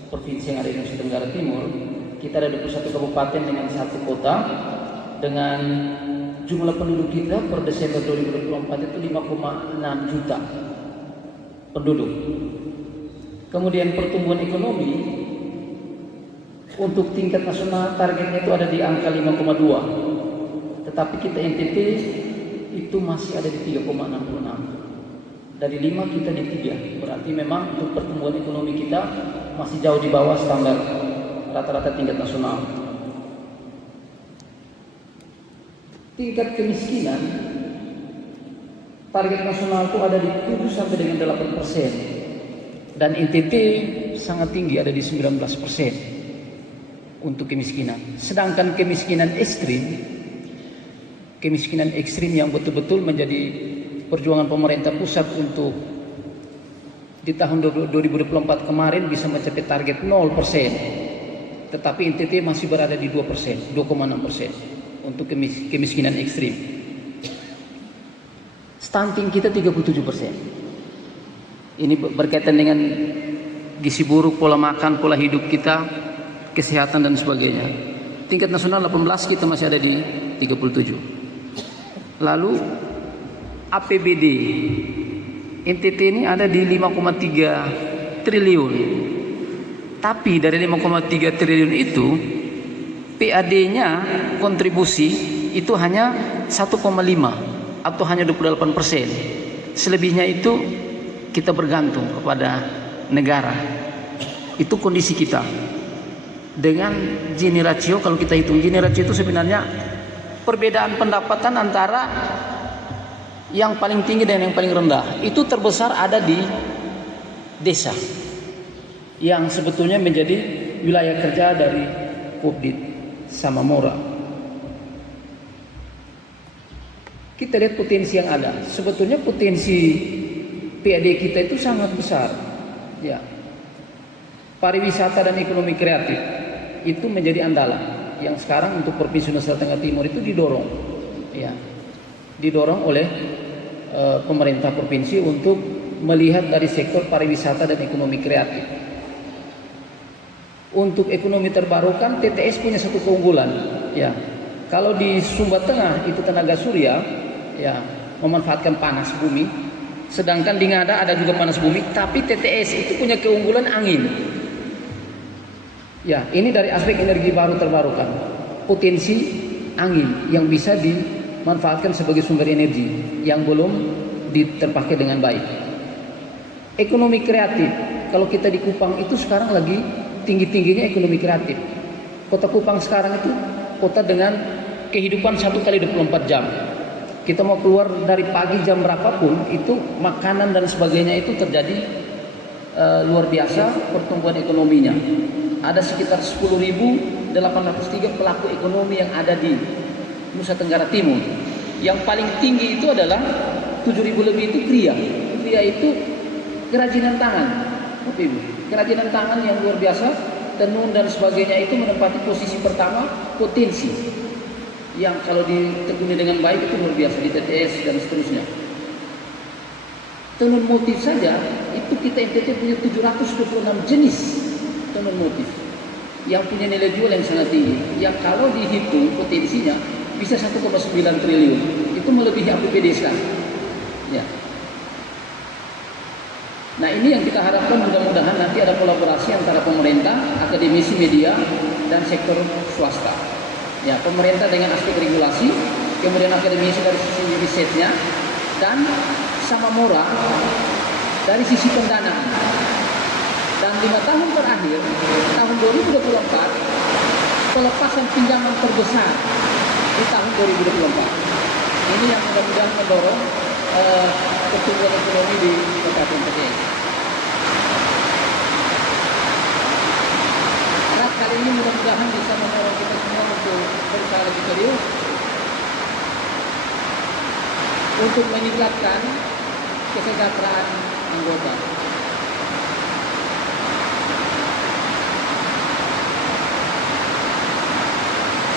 provinsi yang ada di Indonesia Tenggara Timur. Kita ada 21 kabupaten dengan 1 kota, dengan jumlah penduduk kita per Desember 2024 itu 5,6 juta penduduk. Kemudian pertumbuhan ekonomi untuk tingkat nasional targetnya itu ada di angka 5,2, tetapi kita NTT itu masih ada di 3,66. Dari 5 kita di 3, berarti memang untuk pertumbuhan ekonomi kita masih jauh di bawah standar rata-rata tingkat nasional. Tingkat kemiskinan target nasional itu ada di 7 sampai dengan 8%, dan NTT sangat tinggi ada di 19% untuk kemiskinan. Sedangkan kemiskinan ekstrim yang betul-betul menjadi perjuangan pemerintah pusat untuk di tahun 2024 kemarin bisa mencapai target 0%, tetapi NTT masih berada di 2%, 2,6% untuk kemiskinan ekstrim. Stunting kita 37%. Ini berkaitan dengan gizi buruk, pola makan, pola hidup kita, kesehatan dan sebagainya. Tingkat nasional 18, kita masih ada di 37. Lalu APBD NTT ini ada di 5,3 triliun. Tapi dari 5,3 triliun itu PAD-nya kontribusi itu hanya 1,5 atau hanya 28%. Selebihnya itu kita bergantung kepada negara. Itu kondisi kita. Dengan Gini ratio, kalau kita hitung Gini ratio itu sebenarnya perbedaan pendapatan antara yang paling tinggi dan yang paling rendah. Itu terbesar ada di desa yang sebetulnya menjadi wilayah kerja dari Kopdit Samamora. Kita lihat potensi yang ada. Sebetulnya potensi PAD kita itu sangat besar. Ya. Pariwisata dan ekonomi kreatif itu menjadi andalan yang sekarang untuk Provinsi Nusa Tenggara Timur itu didorong. Ya. Didorong oleh pemerintah provinsi untuk melihat dari sektor pariwisata dan ekonomi kreatif. Untuk ekonomi terbarukan, TTS punya satu keunggulan. Ya, kalau di Sumba Tengah itu tenaga surya, ya, memanfaatkan panas bumi. Sedangkan di Ngada ada juga panas bumi, tapi TTS itu punya keunggulan angin. Ya, ini dari aspek energi baru terbarukan. Potensi angin yang bisa dimanfaatkan sebagai sumber energi yang belum terpakai dengan baik. Ekonomi kreatif, kalau kita di Kupang itu sekarang lagi tinggi-tingginya ekonomi kreatif. Kota Kupang sekarang itu kota dengan kehidupan 1x24 jam. Kita mau keluar dari pagi jam berapapun, itu makanan dan sebagainya itu terjadi luar biasa pertumbuhan ekonominya. Ada sekitar 10.803 pelaku ekonomi yang ada di Nusa Tenggara Timur. Yang paling tinggi itu adalah 7.000 lebih itu kria. Kria itu kerajinan tangan. Kerajinan tangan yang luar biasa, tenun dan sebagainya itu menempati posisi pertama potensi yang kalau ditekuni dengan baik itu luar biasa di TTS dan seterusnya. Tenun motif saja itu kita NTT punya 726 jenis tenun motif yang punya nilai jual yang sangat tinggi, yang kalau dihitung potensinya bisa 1,9 triliun, itu melebihi APBD sekarang. Ya. Nah, ini yang kita harapkan, mudah-mudahan nanti ada kolaborasi antara pemerintah, akademisi media, dan sektor swasta. Ya, pemerintah dengan aspek regulasi, kemudian akademisi dari sisi risetnya, dan Samamora dari sisi pendanaan. Dan 5 tahun terakhir, tahun 2024, pelepasan pinjaman terbesar di tahun 2024. Ini yang mudah-mudahan mendorong pertumbuhan ekonomi di Kabupaten TTS. Harap kali ini mudah-mudahan bisa mendorong kita semua untuk berusaha lebih serius untuk meningkatkan kesejahteraan anggota.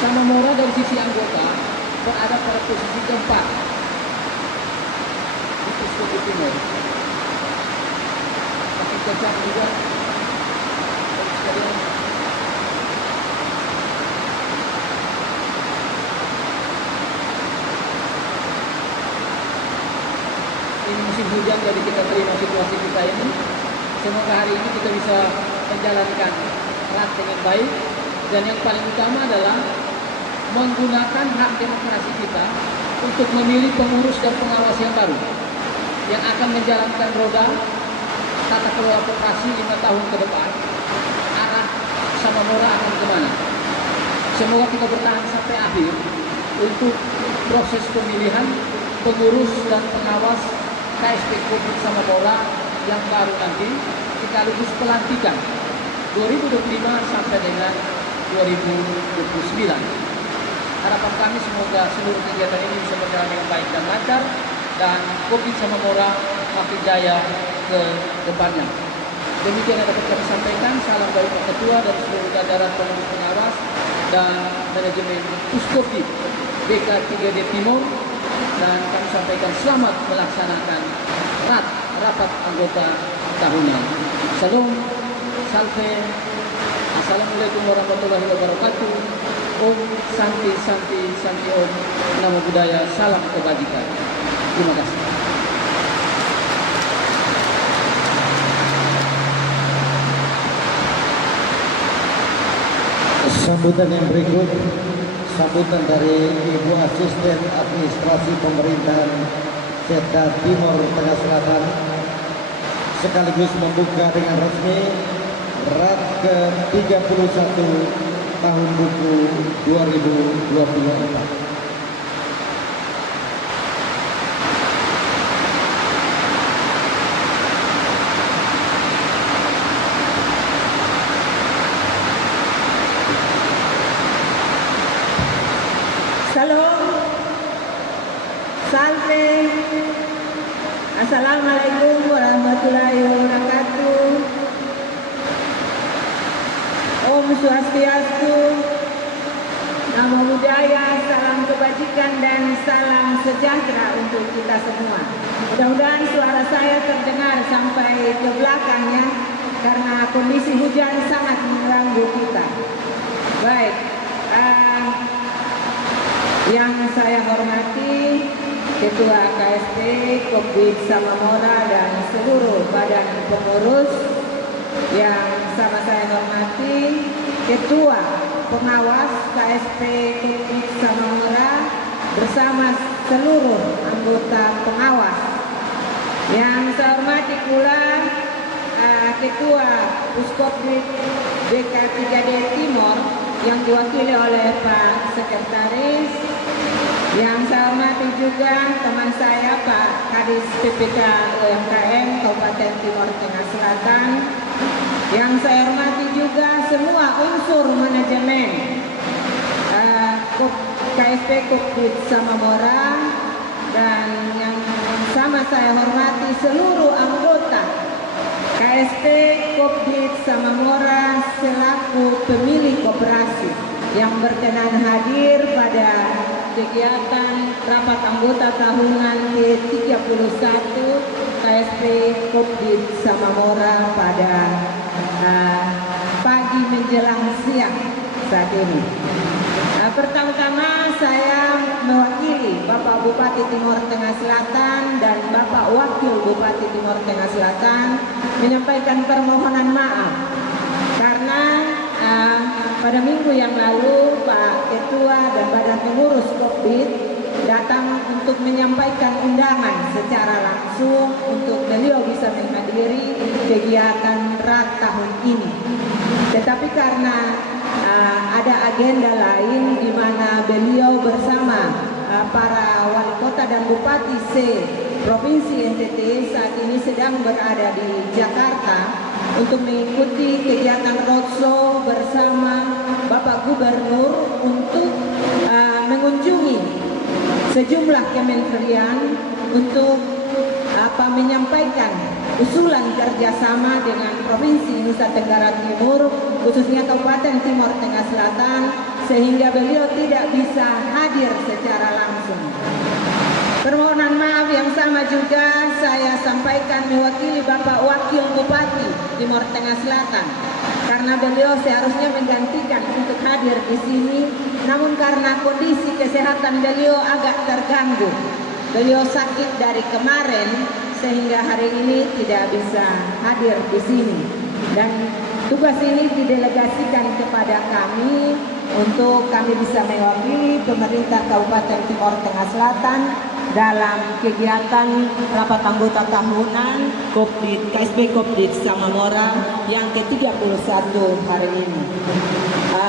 Samamora dari sisi anggota berada pada posisi keempat di Puskesmas Timur. Tapi kecap juga sekalian. Ini musim hujan, jadi kita terima situasi kita ini. Semoga hari ini kita bisa menjalankan rat dengan baik, dan yang paling utama adalah menggunakan hak demokrasi kita untuk memilih pengurus dan pengawas yang baru yang akan menjalankan roda tata kelola koperasi 5 tahun ke depan. Arah Samamora akan kemana? Semoga kita bertahan sampai akhir untuk proses pemilihan pengurus dan pengawas KSP Kopdit Samamora yang baru nanti, sekaligus pelantikan 2025 sampai dengan 2029. Harapan kami semoga seluruh kegiatan ini bisa berjalan dengan baik dan lancar, dan Kopdit Samamora makin jaya ke depannya. Demikian yang dapat kami sampaikan. Salam dari Pak Ketua dan seluruh jajaran pengurus pengawas dan manajemen Puskopdit BK 3D Timur, dan kami sampaikan selamat melaksanakan rapat anggota tahunan. Salam, salve, assalamualaikum warahmatullahi wabarakatuh. Om Santi Santi Santi Om, Namo Buddhaya, salam kebajikan. Terima kasih. Sambutan yang berikut, sambutan dari Ibu Asisten Administrasi Pemerintahan Setda Timur Tengah Selatan, sekaligus membuka dengan resmi RAT ke-31 tahun buku 2024. Assalamualaikum warahmatullahi wabarakatuh. Om Swastiastu, Namo Buddhaya, salam kebajikan dan salam sejahtera untuk kita semua. Mudah-mudahan suara saya terdengar sampai ke belakangnya karena kondisi hujan sangat mengganggu kita. Baik, yang saya hormati Ketua KSP Kopdit Samamora dan seluruh badan pengurus, yang sama saya hormati Ketua Pengawas KSP Kopdit Samamora bersama seluruh anggota pengawas. Yang saya hormati pula Ketua Puskopdit BK3D Timor yang diwakili oleh Pak Sekretaris. Yang saya hormati juga teman saya Pak Kadis PPK UMKM Kabupaten Timor Tengah Selatan. Yang saya hormati juga semua unsur manajemen KSP Kopdit Samamora, dan yang sama saya hormati seluruh anggota KSP Kopdit Samamora selaku pemilik koperasi yang berkenan hadir pada kegiatan rapat anggota tahunan ke-31 KSP Kopdit Samamora pada pagi menjelang siang saat ini. Pertama-tama saya mewakili Bapak Bupati Timor Tengah Selatan dan Bapak Wakil Bupati Timor Tengah Selatan menyampaikan permohonan maaf karena pada minggu yang lalu Pak Ketua dan Badan Pengurus Kopdit datang untuk menyampaikan undangan secara langsung untuk beliau bisa menghadiri kegiatan RAT tahun ini. Tetapi karena ada agenda lain di mana beliau bersama para wali kota dan bupati Provinsi NTT saat ini sedang berada di Jakarta untuk mengikuti kegiatan roadshow bersama Bapak Gubernur untuk mengunjungi sejumlah kementerian untuk menyampaikan usulan kerjasama dengan Provinsi Nusa Tenggara Timur, khususnya Kabupaten Timor Tengah Selatan, sehingga beliau tidak bisa hadir secara langsung. Permohonan maaf yang sama juga saya sampaikan mewakili Bapak Wakil Bupati Timor Tengah Selatan, karena beliau seharusnya menggantikan untuk hadir di sini, namun karena kondisi kesehatan beliau agak terganggu. Beliau sakit dari kemarin sehingga hari ini tidak bisa hadir di sini, dan tugas ini didelegasikan kepada kami untuk kami bisa mewakili pemerintah Kabupaten Timor Tengah Selatan dalam kegiatan rapat anggota tahunan KSP Kopdit Samamora yang ke-31 hari ini.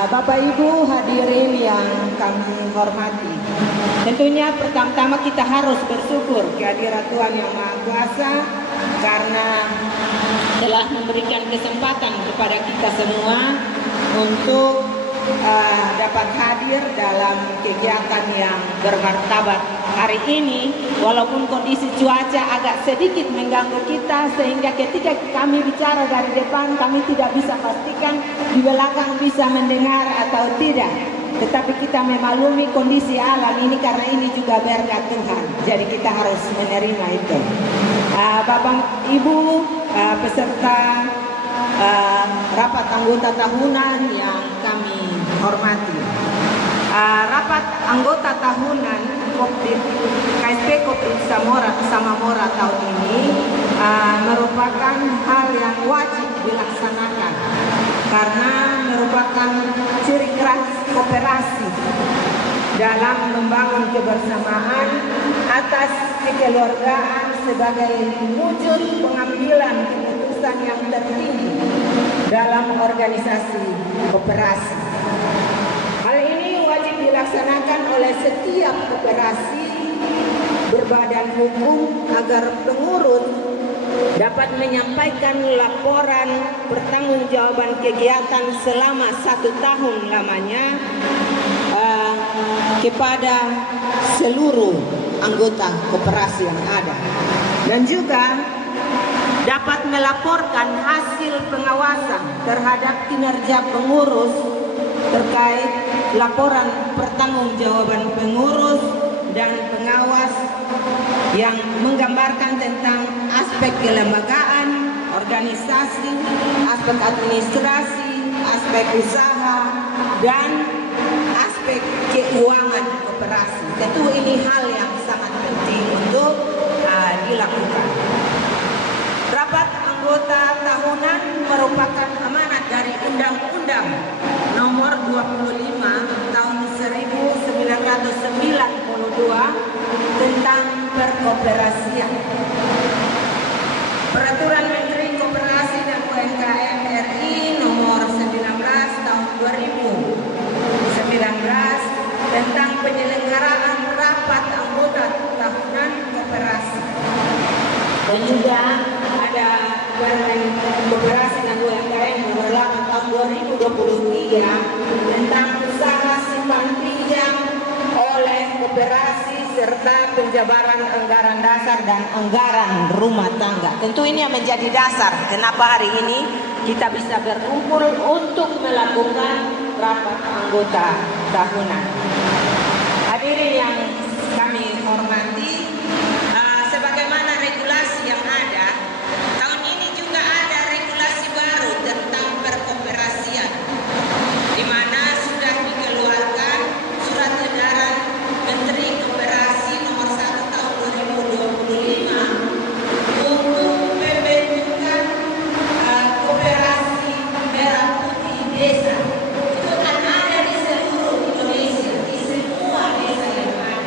Bapak Ibu hadirin yang kami hormati, tentunya pertama-tama kita harus bersyukur kehadirat Tuhan Yang Maha Kuasa karena telah memberikan kesempatan kepada kita semua untuk dapat hadir dalam kegiatan yang bermartabat hari ini, walaupun kondisi cuaca agak sedikit mengganggu kita sehingga ketika kami bicara dari depan kami tidak bisa pastikan di belakang bisa mendengar atau tidak, tetapi kita memaklumi kondisi alam ini karena ini juga berkat Tuhan, jadi kita harus menerima itu. Bapak Ibu peserta rapat anggota tahunan yang kami hormati, rapat anggota tahunan KSP Kopdit Samamora tahun ini merupakan hal yang wajib dilaksanakan karena merupakan ciri khas koperasi dalam membangun kebersamaan atas kekeluargaan sebagai wujud pengambilan keputusan yang tertinggi dalam organisasi koperasi. Hal ini wajib dilaksanakan oleh setiap koperasi berbadan hukum agar pengurus dapat menyampaikan laporan pertanggungjawaban kegiatan selama 1 tahun lamanya kepada seluruh anggota koperasi yang ada. dan juga dapat melaporkan hasil pengawasan terhadap kinerja pengurus terkait laporan pertanggungjawaban pengurus dan pengawas yang menggambarkan tentang aspek kelembagaan, organisasi, aspek administrasi, aspek usaha, dan aspek keuangan koperasi. Tentu ini hal yang sangat penting untuk dilakukan. Rapat anggota tahunan merupakan amanat dari Undang-Undang Nomor 25 Tahun 1992 tentang perkoperasian. Peraturan Menteri Koperasi dan UMKM RI Nomor 19 Tahun 2019 tentang penyelenggaraan rapat anggota tahunan koperasi. Dan juga ada Permen Koperasi dan UMKM Nomor 8 Tahun 2023 tentang usaha simpan pinjam oleh koperasi serta penjabaran anggaran dasar dan anggaran rumah tangga. Tentu ini yang menjadi dasar kenapa hari ini kita bisa berkumpul untuk melakukan rapat anggota tahunan. Hadirin yang kami hormati, sebagaimana regulasi yang ada, tahun ini juga ada regulasi baru tentang perkoperasian, di mana sudah dikeluarkan surat edaran Menteri Koperasi Nomor 1 Tahun 2025 untuk pembentukan koperasi merah putih desa. Itu akan ada di seluruh Indonesia, di semua desa yang ada.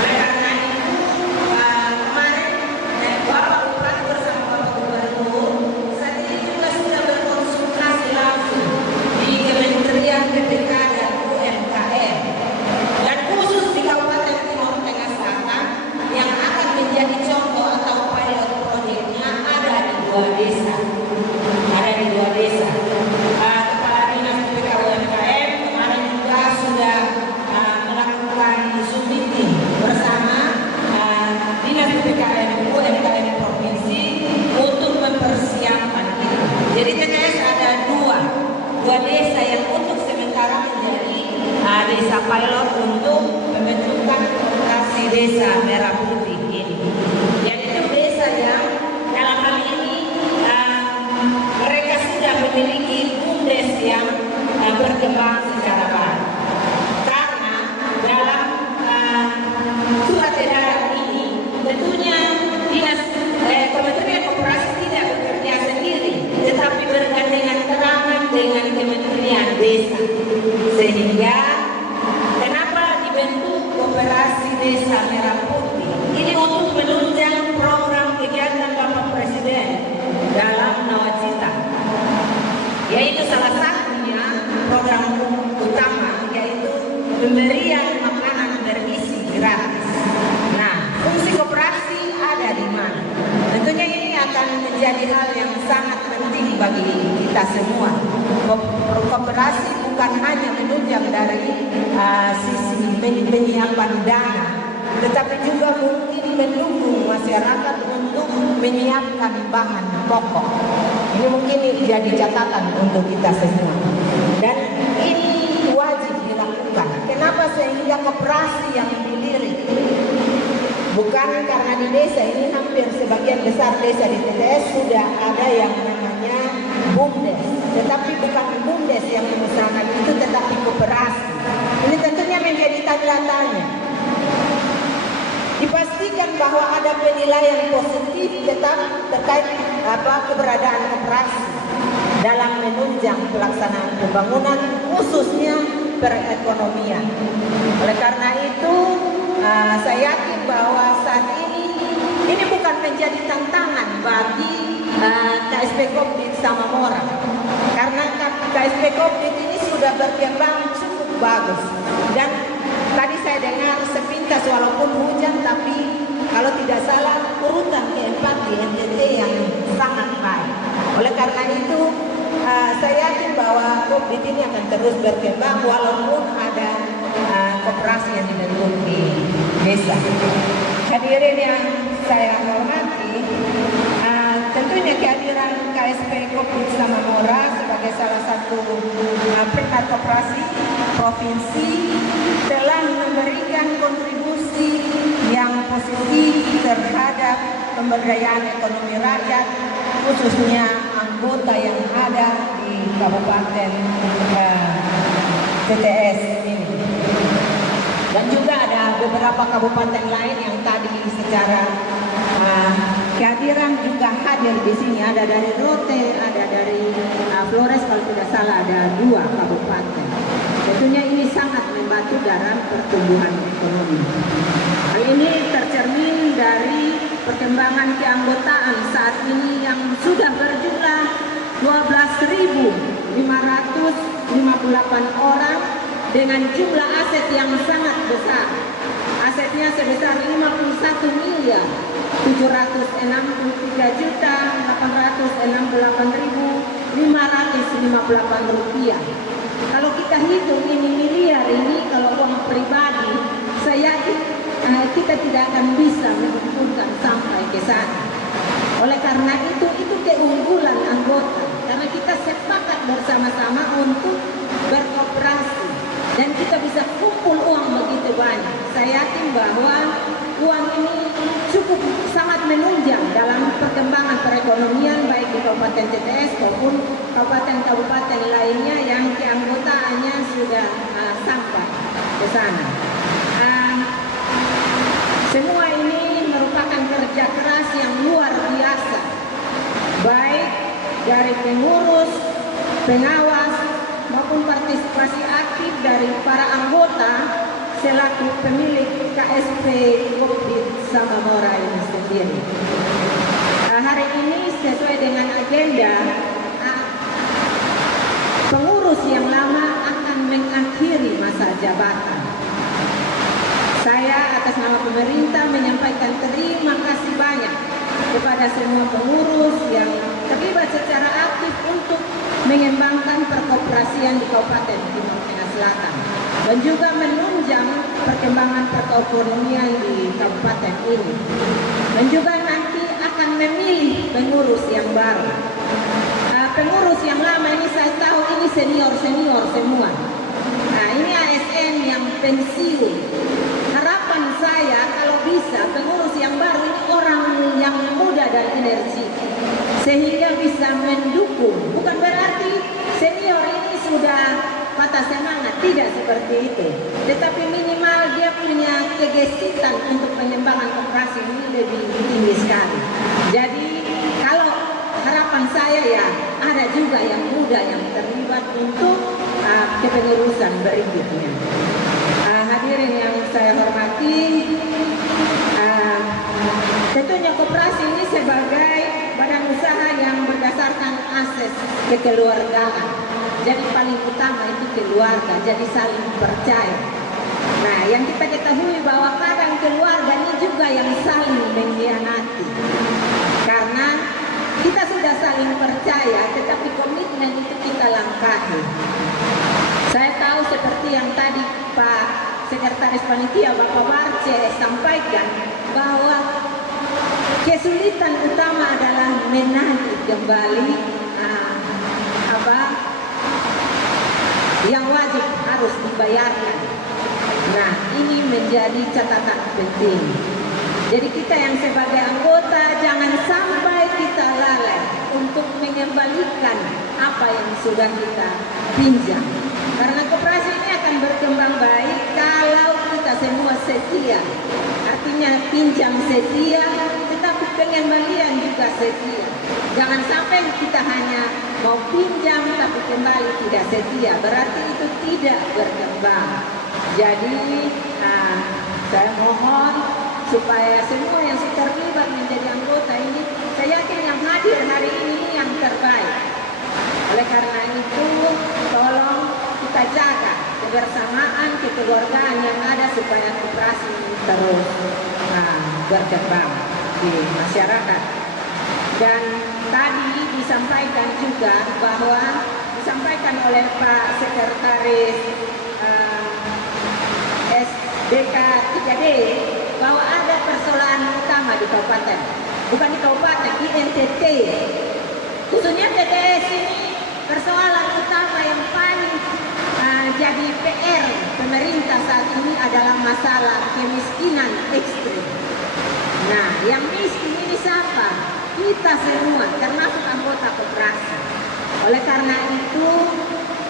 Oleh karena itu, kemarin Bapak Bupati bersama Bapak Gubernur saat ini juga sudah berkonsultasi langsung di Kementerian PPK dan UMKM, dan khusus di Kabupaten Timur Tengah Selatan yang akan menjadi contoh atau pilot proyeknya ada di dua desa. Kepala Dinas PPK UMKM kemarin juga sudah melakukan Zoom meeting bersama Dinas PPKM UMKM Provinsi untuk mempersiapkan itu. Jadi TTS ada dua desa yang untuk sementara menjadi desa pilot untuk pembentukan koperasi desa merah putih ini. Yaitu desa yang dalam hal ini mereka sudah memiliki BUMDes yang berkembang secara baik. Karena dalam surat edaran ini tentunya Kementerian Koperasi tidak bekerja sendiri, tetapi bergandengan tangan dengan Kementerian Desa. Sehingga kenapa dibentuk Koperasi Desa Merah Putih? Ini untuk menunjang program kegiatan Bapak Presiden dalam Nawacita, yaitu salah satunya program utama yaitu pemberian makanan bergizi gratis. Nah, fungsi koperasi ada di mana? Tentunya ini akan menjadi hal yang sangat penting bagi kita semua. Koperasi bukan hanya menunjang dari sisi penyiapan dana, tetapi juga mungkin mendukung masyarakat untuk menyiapkan bahan pokok. Ini mungkin jadi catatan untuk kita semua. Dan ini wajib dilakukan. Kenapa? Sehingga koperasi yang dilirik, bukan karena di desa ini hampir sebagian besar desa di TTS sudah ada yang namanya BUMDes, tetapi bukan BUMDes yang mengusahakan itu, tetapi koperasi. Ini tentunya menjadi tanda tanya. Dipastikan bahwa ada penilaian positif tetap terkait keberadaan koperasi dalam menunjang pelaksanaan pembangunan, khususnya perekonomian. Oleh karena itu, saya yakin bahwa saat ini bukan menjadi tantangan bagi KSP Kopdit Samamora, karena KSP Kopdit ini sudah berkembang cukup bagus. Dan tadi saya dengar sepintas walaupun hujan, tapi kalau tidak salah urutan keempat di NTT yang sangat baik. Oleh karena itu, saya yakin bahwa Kopdit ini akan terus berkembang walaupun ada koperasi yang dibentuk di desa. Hadirin yang saya hormati, tentunya kehadiran KSP Kopi Samamora sebagai salah satu perangkat koperasi provinsi telah memberikan kontribusi yang positif terhadap pemberdayaan ekonomi rakyat, khususnya anggota yang ada di Kabupaten TTS ini. Dan juga ada beberapa kabupaten lain yang tadi secara kehadiran juga hadir di sini. Ada dari Rote, ada dari Flores, kalau tidak salah ada 2 kabupaten. Tentunya ini sangat membantu dalam pertumbuhan ekonomi. Hal ini tercermin dari perkembangan keanggotaan saat ini yang sudah berjumlah 12.558 orang dengan jumlah aset yang sangat besar. Asetnya sebesar 51.769.868.558 rupiah. Kalau kita hitung ini miliar ini, kalau uang pribadi, saya kita tidak akan bisa mengumpulkan sampai ke sana. Oleh karena itu keunggulan anggota, karena kita sepakat bersama-sama untuk berkooperasi dan kita bisa kumpul uang begitu banyak. Saya yakin bahwa uang ini cukup sangat menunjang dalam perkembangan perekonomian baik di Kabupaten TTS maupun kabupaten-kabupaten lainnya yang keanggotaannya sudah sampai ke sana. Semua ini merupakan kerja keras yang luar biasa, baik dari pengurus, pengawas, maupun partisipasi aktif dari para anggota selaku pemilik KSP Kopi Samamora ini sendiri. Hari ini sesuai dengan agenda, pengurus yang lama akan mengakhiri masa jabatan. Saya atas nama pemerintah menyampaikan terima kasih banyak kepada semua pengurus yang terlibat secara aktif untuk mengembangkan perkoperasian di Kabupaten Timur Tengah Selatan dan juga menunjang perkembangan perekonomian di kabupaten ini. Dan juga nanti akan memilih pengurus yang baru. Pengurus yang lama ini saya tahu ini senior-senior semua. Nah, ini ASN yang pensiun. Harapan saya kalau bisa pengurus yang baru ini orang yang muda dan energi sehingga bisa mendukung. Bukan berarti senior ini sudah patah semangat, tidak seperti itu. Tetapi minimal dia punya kegesitan untuk pengembangan koperasi ini lebih tinggi sekali. Jadi kalau harapan saya ya ada juga yang muda yang terlibat untuk kepengurusan berikutnya. Hadirin yang saya hormati, tentunya koperasi ini sebagai badan usaha yang berdasarkan asas kekeluargaan. Jadi paling utama itu keluarga, jadi saling percaya. Nah, yang kita ketahui bahwa kadang keluarga ini juga yang saling mengkhianati. Karena kita sudah saling percaya, tetapi komitmen itu kita langkahi. Saya tahu seperti yang tadi Pak Sekretaris Panitia Bapak Barce sampaikan bahwa kesulitan utama adalah menagih kembali yang wajib harus dibayarkan. Nah, ini menjadi catatan penting. Jadi kita yang sebagai anggota jangan sampai kita lalai untuk mengembalikan apa yang sudah kita pinjam. Karena koperasi ini akan berkembang baik kalau kita semua setia. Artinya pinjam setia, tetapi pengembalian juga setia. Jangan sampai kita hanya mau pinjam tapi kembali tidak setia. Berarti itu tidak berkembang. Jadi saya mohon supaya semua yang terlibat menjadi anggota ini, saya yakin yang hadir hari ini yang terbaik. Oleh karena itu, tolong kita jaga kebersamaan, kekeluargaan yang ada supaya koperasi ini terus berkembang di masyarakat. Dan tadi disampaikan juga bahwa disampaikan oleh Pak Sekretaris SDK 3D bahwa ada persoalan utama di kabupaten, bukan di kabupaten, di NTT. Khususnya TTS ini persoalan utama yang paling jadi PR pemerintah saat ini adalah masalah kemiskinan ekstrim. Nah, yang miskin ini siapa? Kita semua, termasuk anggota koperasi. Oleh karena itu,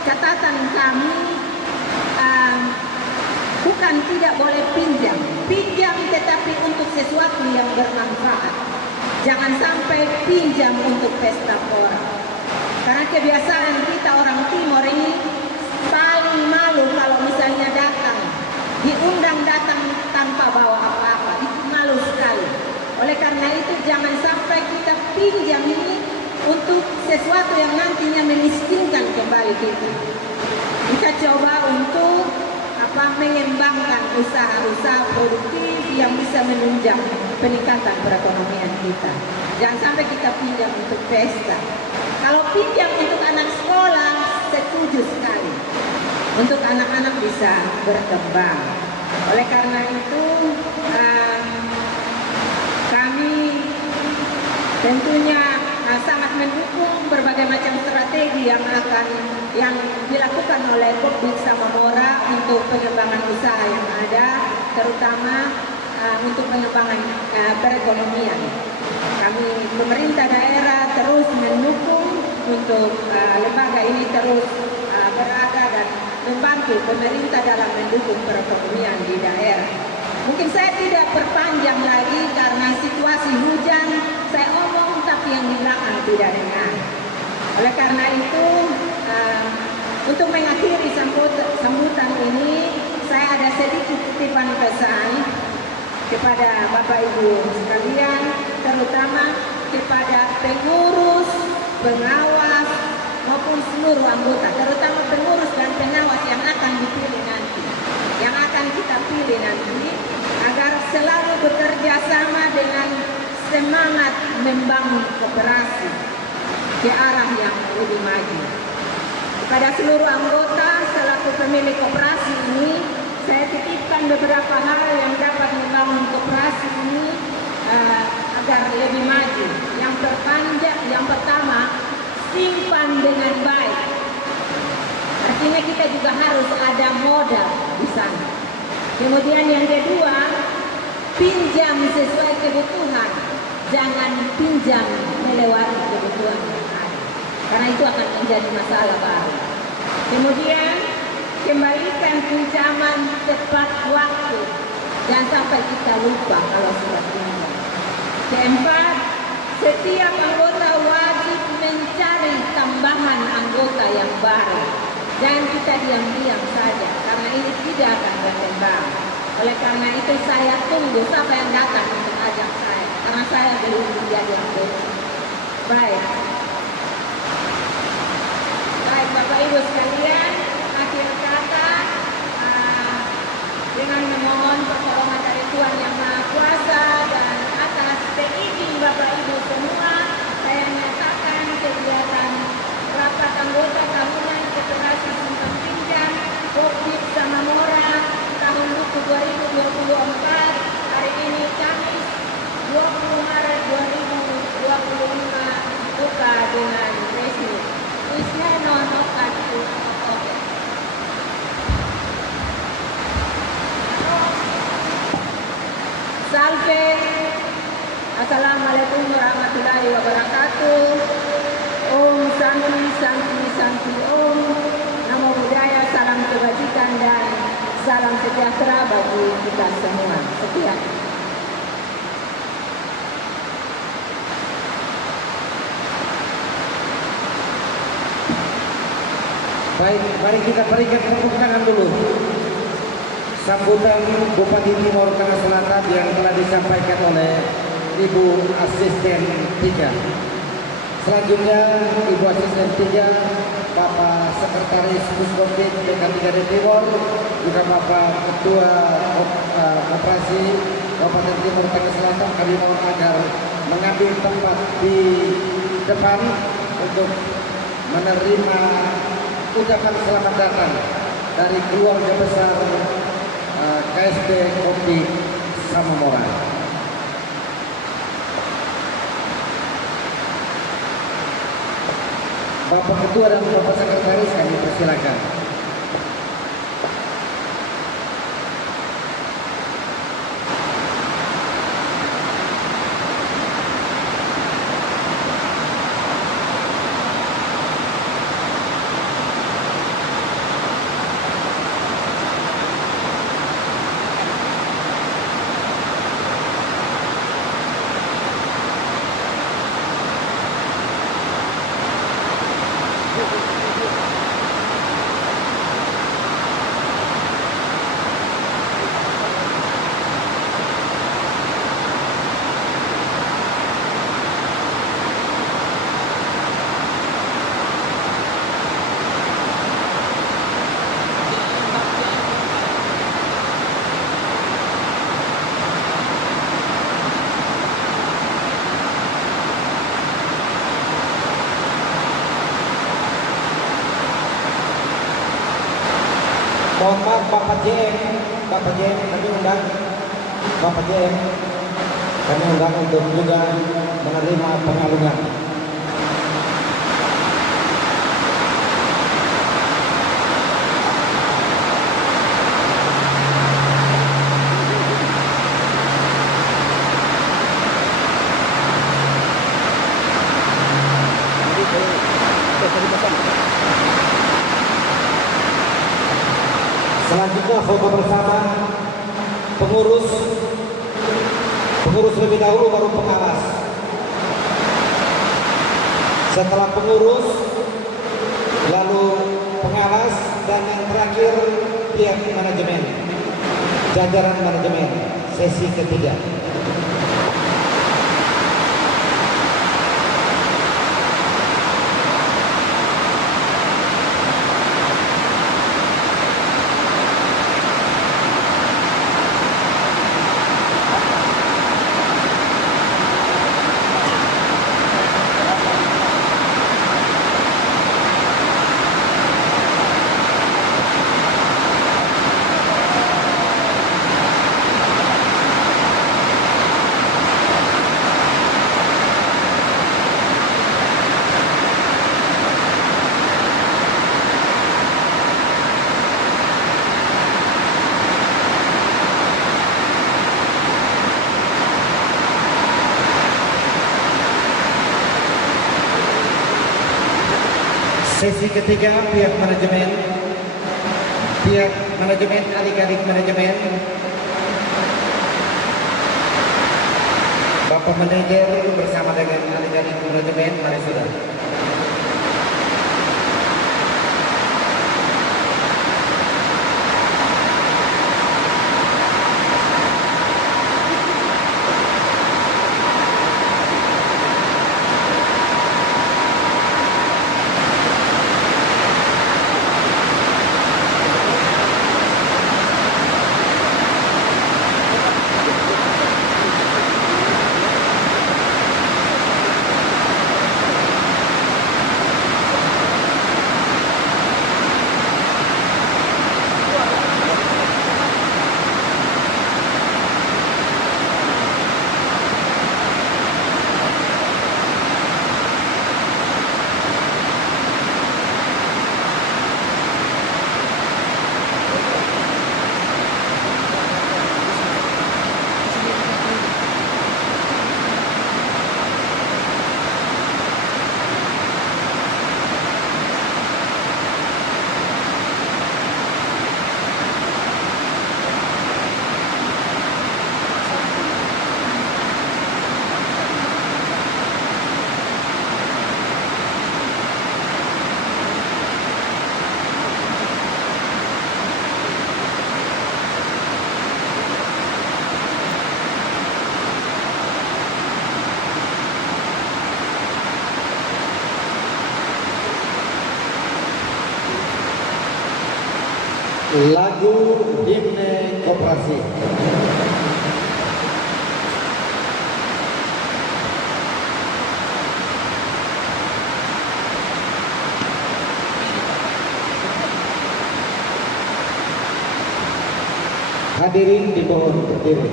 catatan kami bukan tidak boleh pinjam tetapi untuk sesuatu yang bermanfaat. Jangan sampai pinjam untuk pesta pora. Karena kebiasaan kita orang Timur ini paling malu kalau misalnya diundang datang tanpa bawa apa-apa, itu malu sekali. Oleh karena itu jangan sampai kita pinjam ini untuk sesuatu yang nantinya memiskinkan kembali kita. Kita coba untuk mengembangkan usaha-usaha produktif yang bisa menunjang peningkatan perekonomian kita. Jangan sampai kita pinjam untuk pesta. Kalau pinjam untuk anak sekolah, setuju sekali. Untuk anak-anak bisa berkembang. Oleh karena itu, kami tentunya sangat mendukung berbagai macam strategi yang dilakukan oleh Kopdit Samamora untuk pengembangan usaha yang ada, terutama untuk pengembangan perekonomian. Kami pemerintah daerah terus mendukung untuk lembaga ini terus berada dan membantu pemerintah dalam mendukung perekonomian di daerah. Mungkin saya tidak perpanjang lagi karena situasi hujan, saya omong tapi yang di belakang tidak dengar. Oleh karena itu, untuk mengakhiri sambutan ini, saya ada sedikit titipan pesan kepada Bapak Ibu sekalian, terutama kepada pengurus, pengawas, maupun seluruh anggota, terutama pengurus dan pengawas yang akan dipilih nanti, yang akan kita pilih nanti, agar selalu bekerja sama dengan semangat membangun koperasi ke arah yang lebih maju. Kepada seluruh anggota selaku pemilik koperasi ini, saya titipkan beberapa hal yang dapat membangun koperasi ini agar lebih maju. Yang pertama, simpan dengan baik. Artinya kita juga harus ada modal di sana. Kemudian yang kedua, pinjam sesuai kebutuhan. Jangan pinjam melewati kebutuhan yang ada. Karena itu akan menjadi masalah baru. Kemudian, kembalikan pinjaman tepat waktu. Jangan sampai kita lupa kalau sudah pinjam. Keempat, setiap anggota wajib mencari tambahan anggota yang baru. Jangan kita diam-diam saja, karena ini tidak akan berkembang. Oleh karena itu saya tunggu siapa yang datang untuk ajak saya, karena saya belum menjadi anggota. Baik Bapak Ibu sekalian, akhir kata dengan memohon pertolongan dari Tuhan Yang Maha Kuasa dan atas seizin Bapak Ibu semua, saya menyatakan kegiatan rapat anggota tahunan Koperasi Simpan Pinjam Kopdit Samamora tahun buku 2024 hari ini Kamis 20 Maret 2025 buka dengan resmi. Isnya nonokan Salve. Assalamualaikum warahmatullahi wabarakatuh. Om Santi Santi Santi Om. Namo Buddhaya, salam kebajikan dan salam sejahtera bagi kita semua. Sekian. Baik, mari kita berikan tepuk tangan dulu. Sambutan Bupati Timur Tengah Selatan yang telah disampaikan oleh Ibu Asisten 3. Selanjutnya Ibu Asisten 3, Bapak Sekretaris Puskopdit DKI Timur, juga Bapak Ketua Operasi Kabupaten Timur Tengah Selatan, kami mohon agar mengambil tempat di depan untuk menerima ucapan selamat datang dari keluarga besar KSP Kopdit Samamora. Bapak Ketua dan Bapak Sekretaris kami persilakan. Mohon maaf Bapak JM kami undang Bapak JM kami undang untuk juga menerima pengalungan. Selanjutnya foto bersama pengurus lebih dahulu baru pengawas. Setelah pengurus lalu pengawas dan yang terakhir pihak manajemen, jajaran manajemen sesi ketiga. Sesi ketiga pihak manajemen adik-adik manajemen, Bapak manajer bersama dengan adik-adik manajemen, mari sudah. Lagu himne koperasi. Hadirin dimohon berdiri.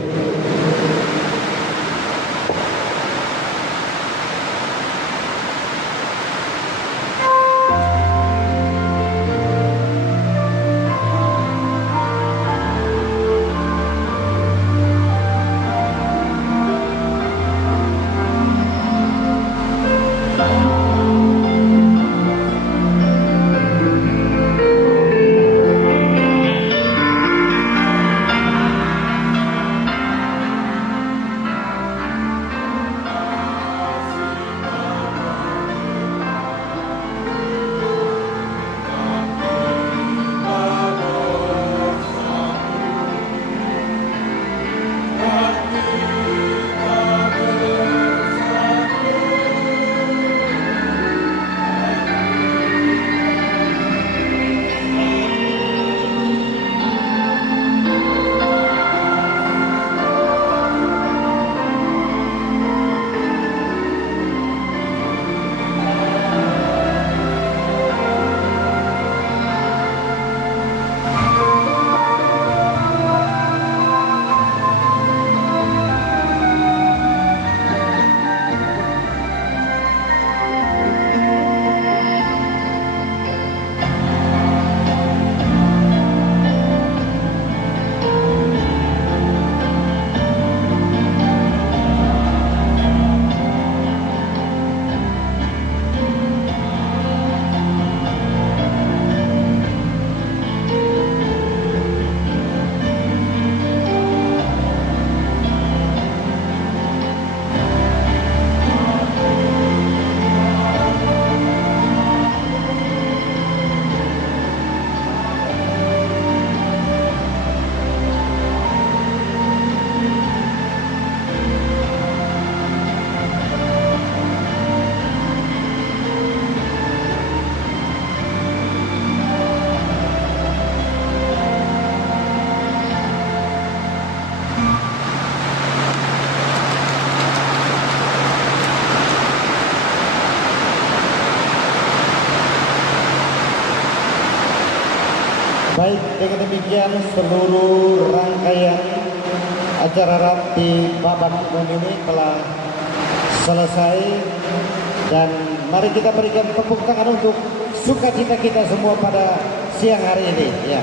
Baik, dengan demikian seluruh rangkaian acara RAT di babak umum ini telah selesai, dan mari kita berikan tepuk tangan untuk sukacita kita semua pada siang hari ini. Ya.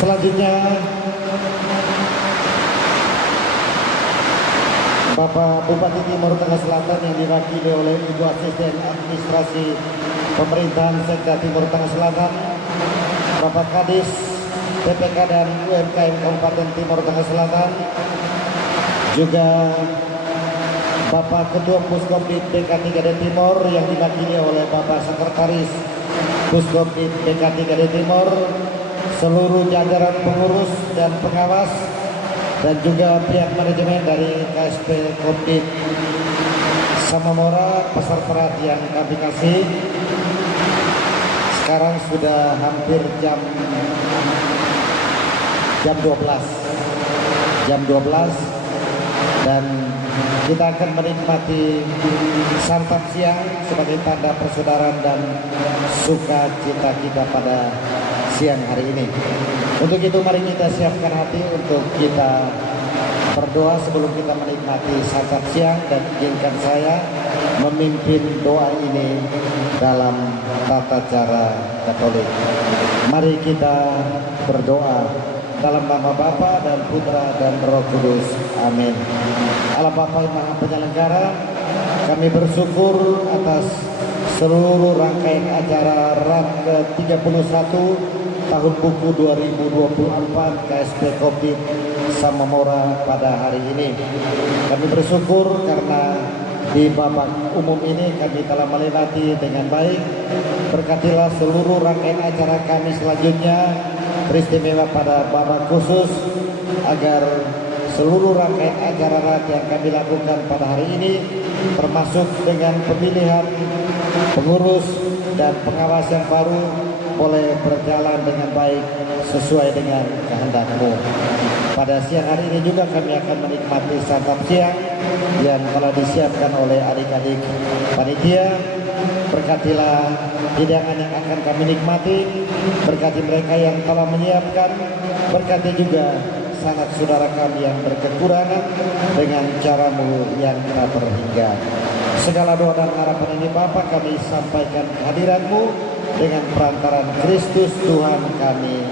Selanjutnya Bapak Bupati Timur Tengah Selatan yang diwakili oleh Ibu Asisten Administrasi Pemerintahan Sekda Timur Tengah Selatan, Bapak Kadis PPK dan UMKM Kabupaten Timur Tengah Selatan, juga Bapak Ketua Puskopdit DK3D Timur yang diwakili oleh Bapak Sekretaris Puskopdit DK3D Timur, seluruh jajaran pengurus dan pengawas, dan juga pihak manajemen dari KSP Kopdit Samamora Pasar Perat yang kami kasih. Sekarang sudah hampir jam 12 dan kita akan menikmati santap siang sebagai tanda persaudaraan dan sukacita kita pada siang hari ini. Untuk itu mari kita siapkan hati untuk kita berdoa sebelum kita menikmati santap siang, dan izinkan saya memimpin doa ini dalam tata cara Katolik. Mari kita berdoa dalam nama Bapa dan Putra dan Roh Kudus. Amin. Allah Bapa yang Maha Penyelenggara, kami bersyukur atas seluruh rangkaian acara RAT ke-31 tahun buku 2024 KSP Kopdit Samamora pada hari ini. Kami bersyukur karena di babak umum ini kami telah melewati dengan baik. Berkatilah seluruh rangkaian acara kami selanjutnya, teristimewa pada babak khusus, agar seluruh rangkaian acara RAT yang kami lakukan pada hari ini, termasuk dengan pemilihan pengurus dan pengawas yang baru, boleh berjalan dengan baik sesuai dengan kehendak-Mu. Pada siang hari ini juga kami akan menikmati santap siang yang telah disiapkan oleh adik-adik panitia. Berkatilah hidangan yang akan kami nikmati, berkati mereka yang telah menyiapkan, berkati juga sanak saudara kami yang berkekurangan dengan cara-Mu yang tak terhingga. Segala doa dan harapan ini Bapa kami sampaikan kehadiran-Mu dengan perantaran Kristus Tuhan kami.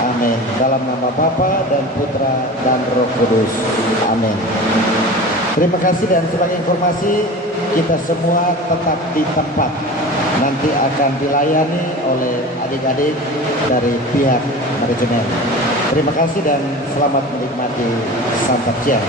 Amin. Dalam nama Bapa dan Putra dan Roh Kudus. Amin. Terima kasih, dan sebagai informasi kita semua tetap di tempat. Nanti akan dilayani oleh adik-adik dari pihak manajemen. Terima kasih dan selamat menikmati santap siang.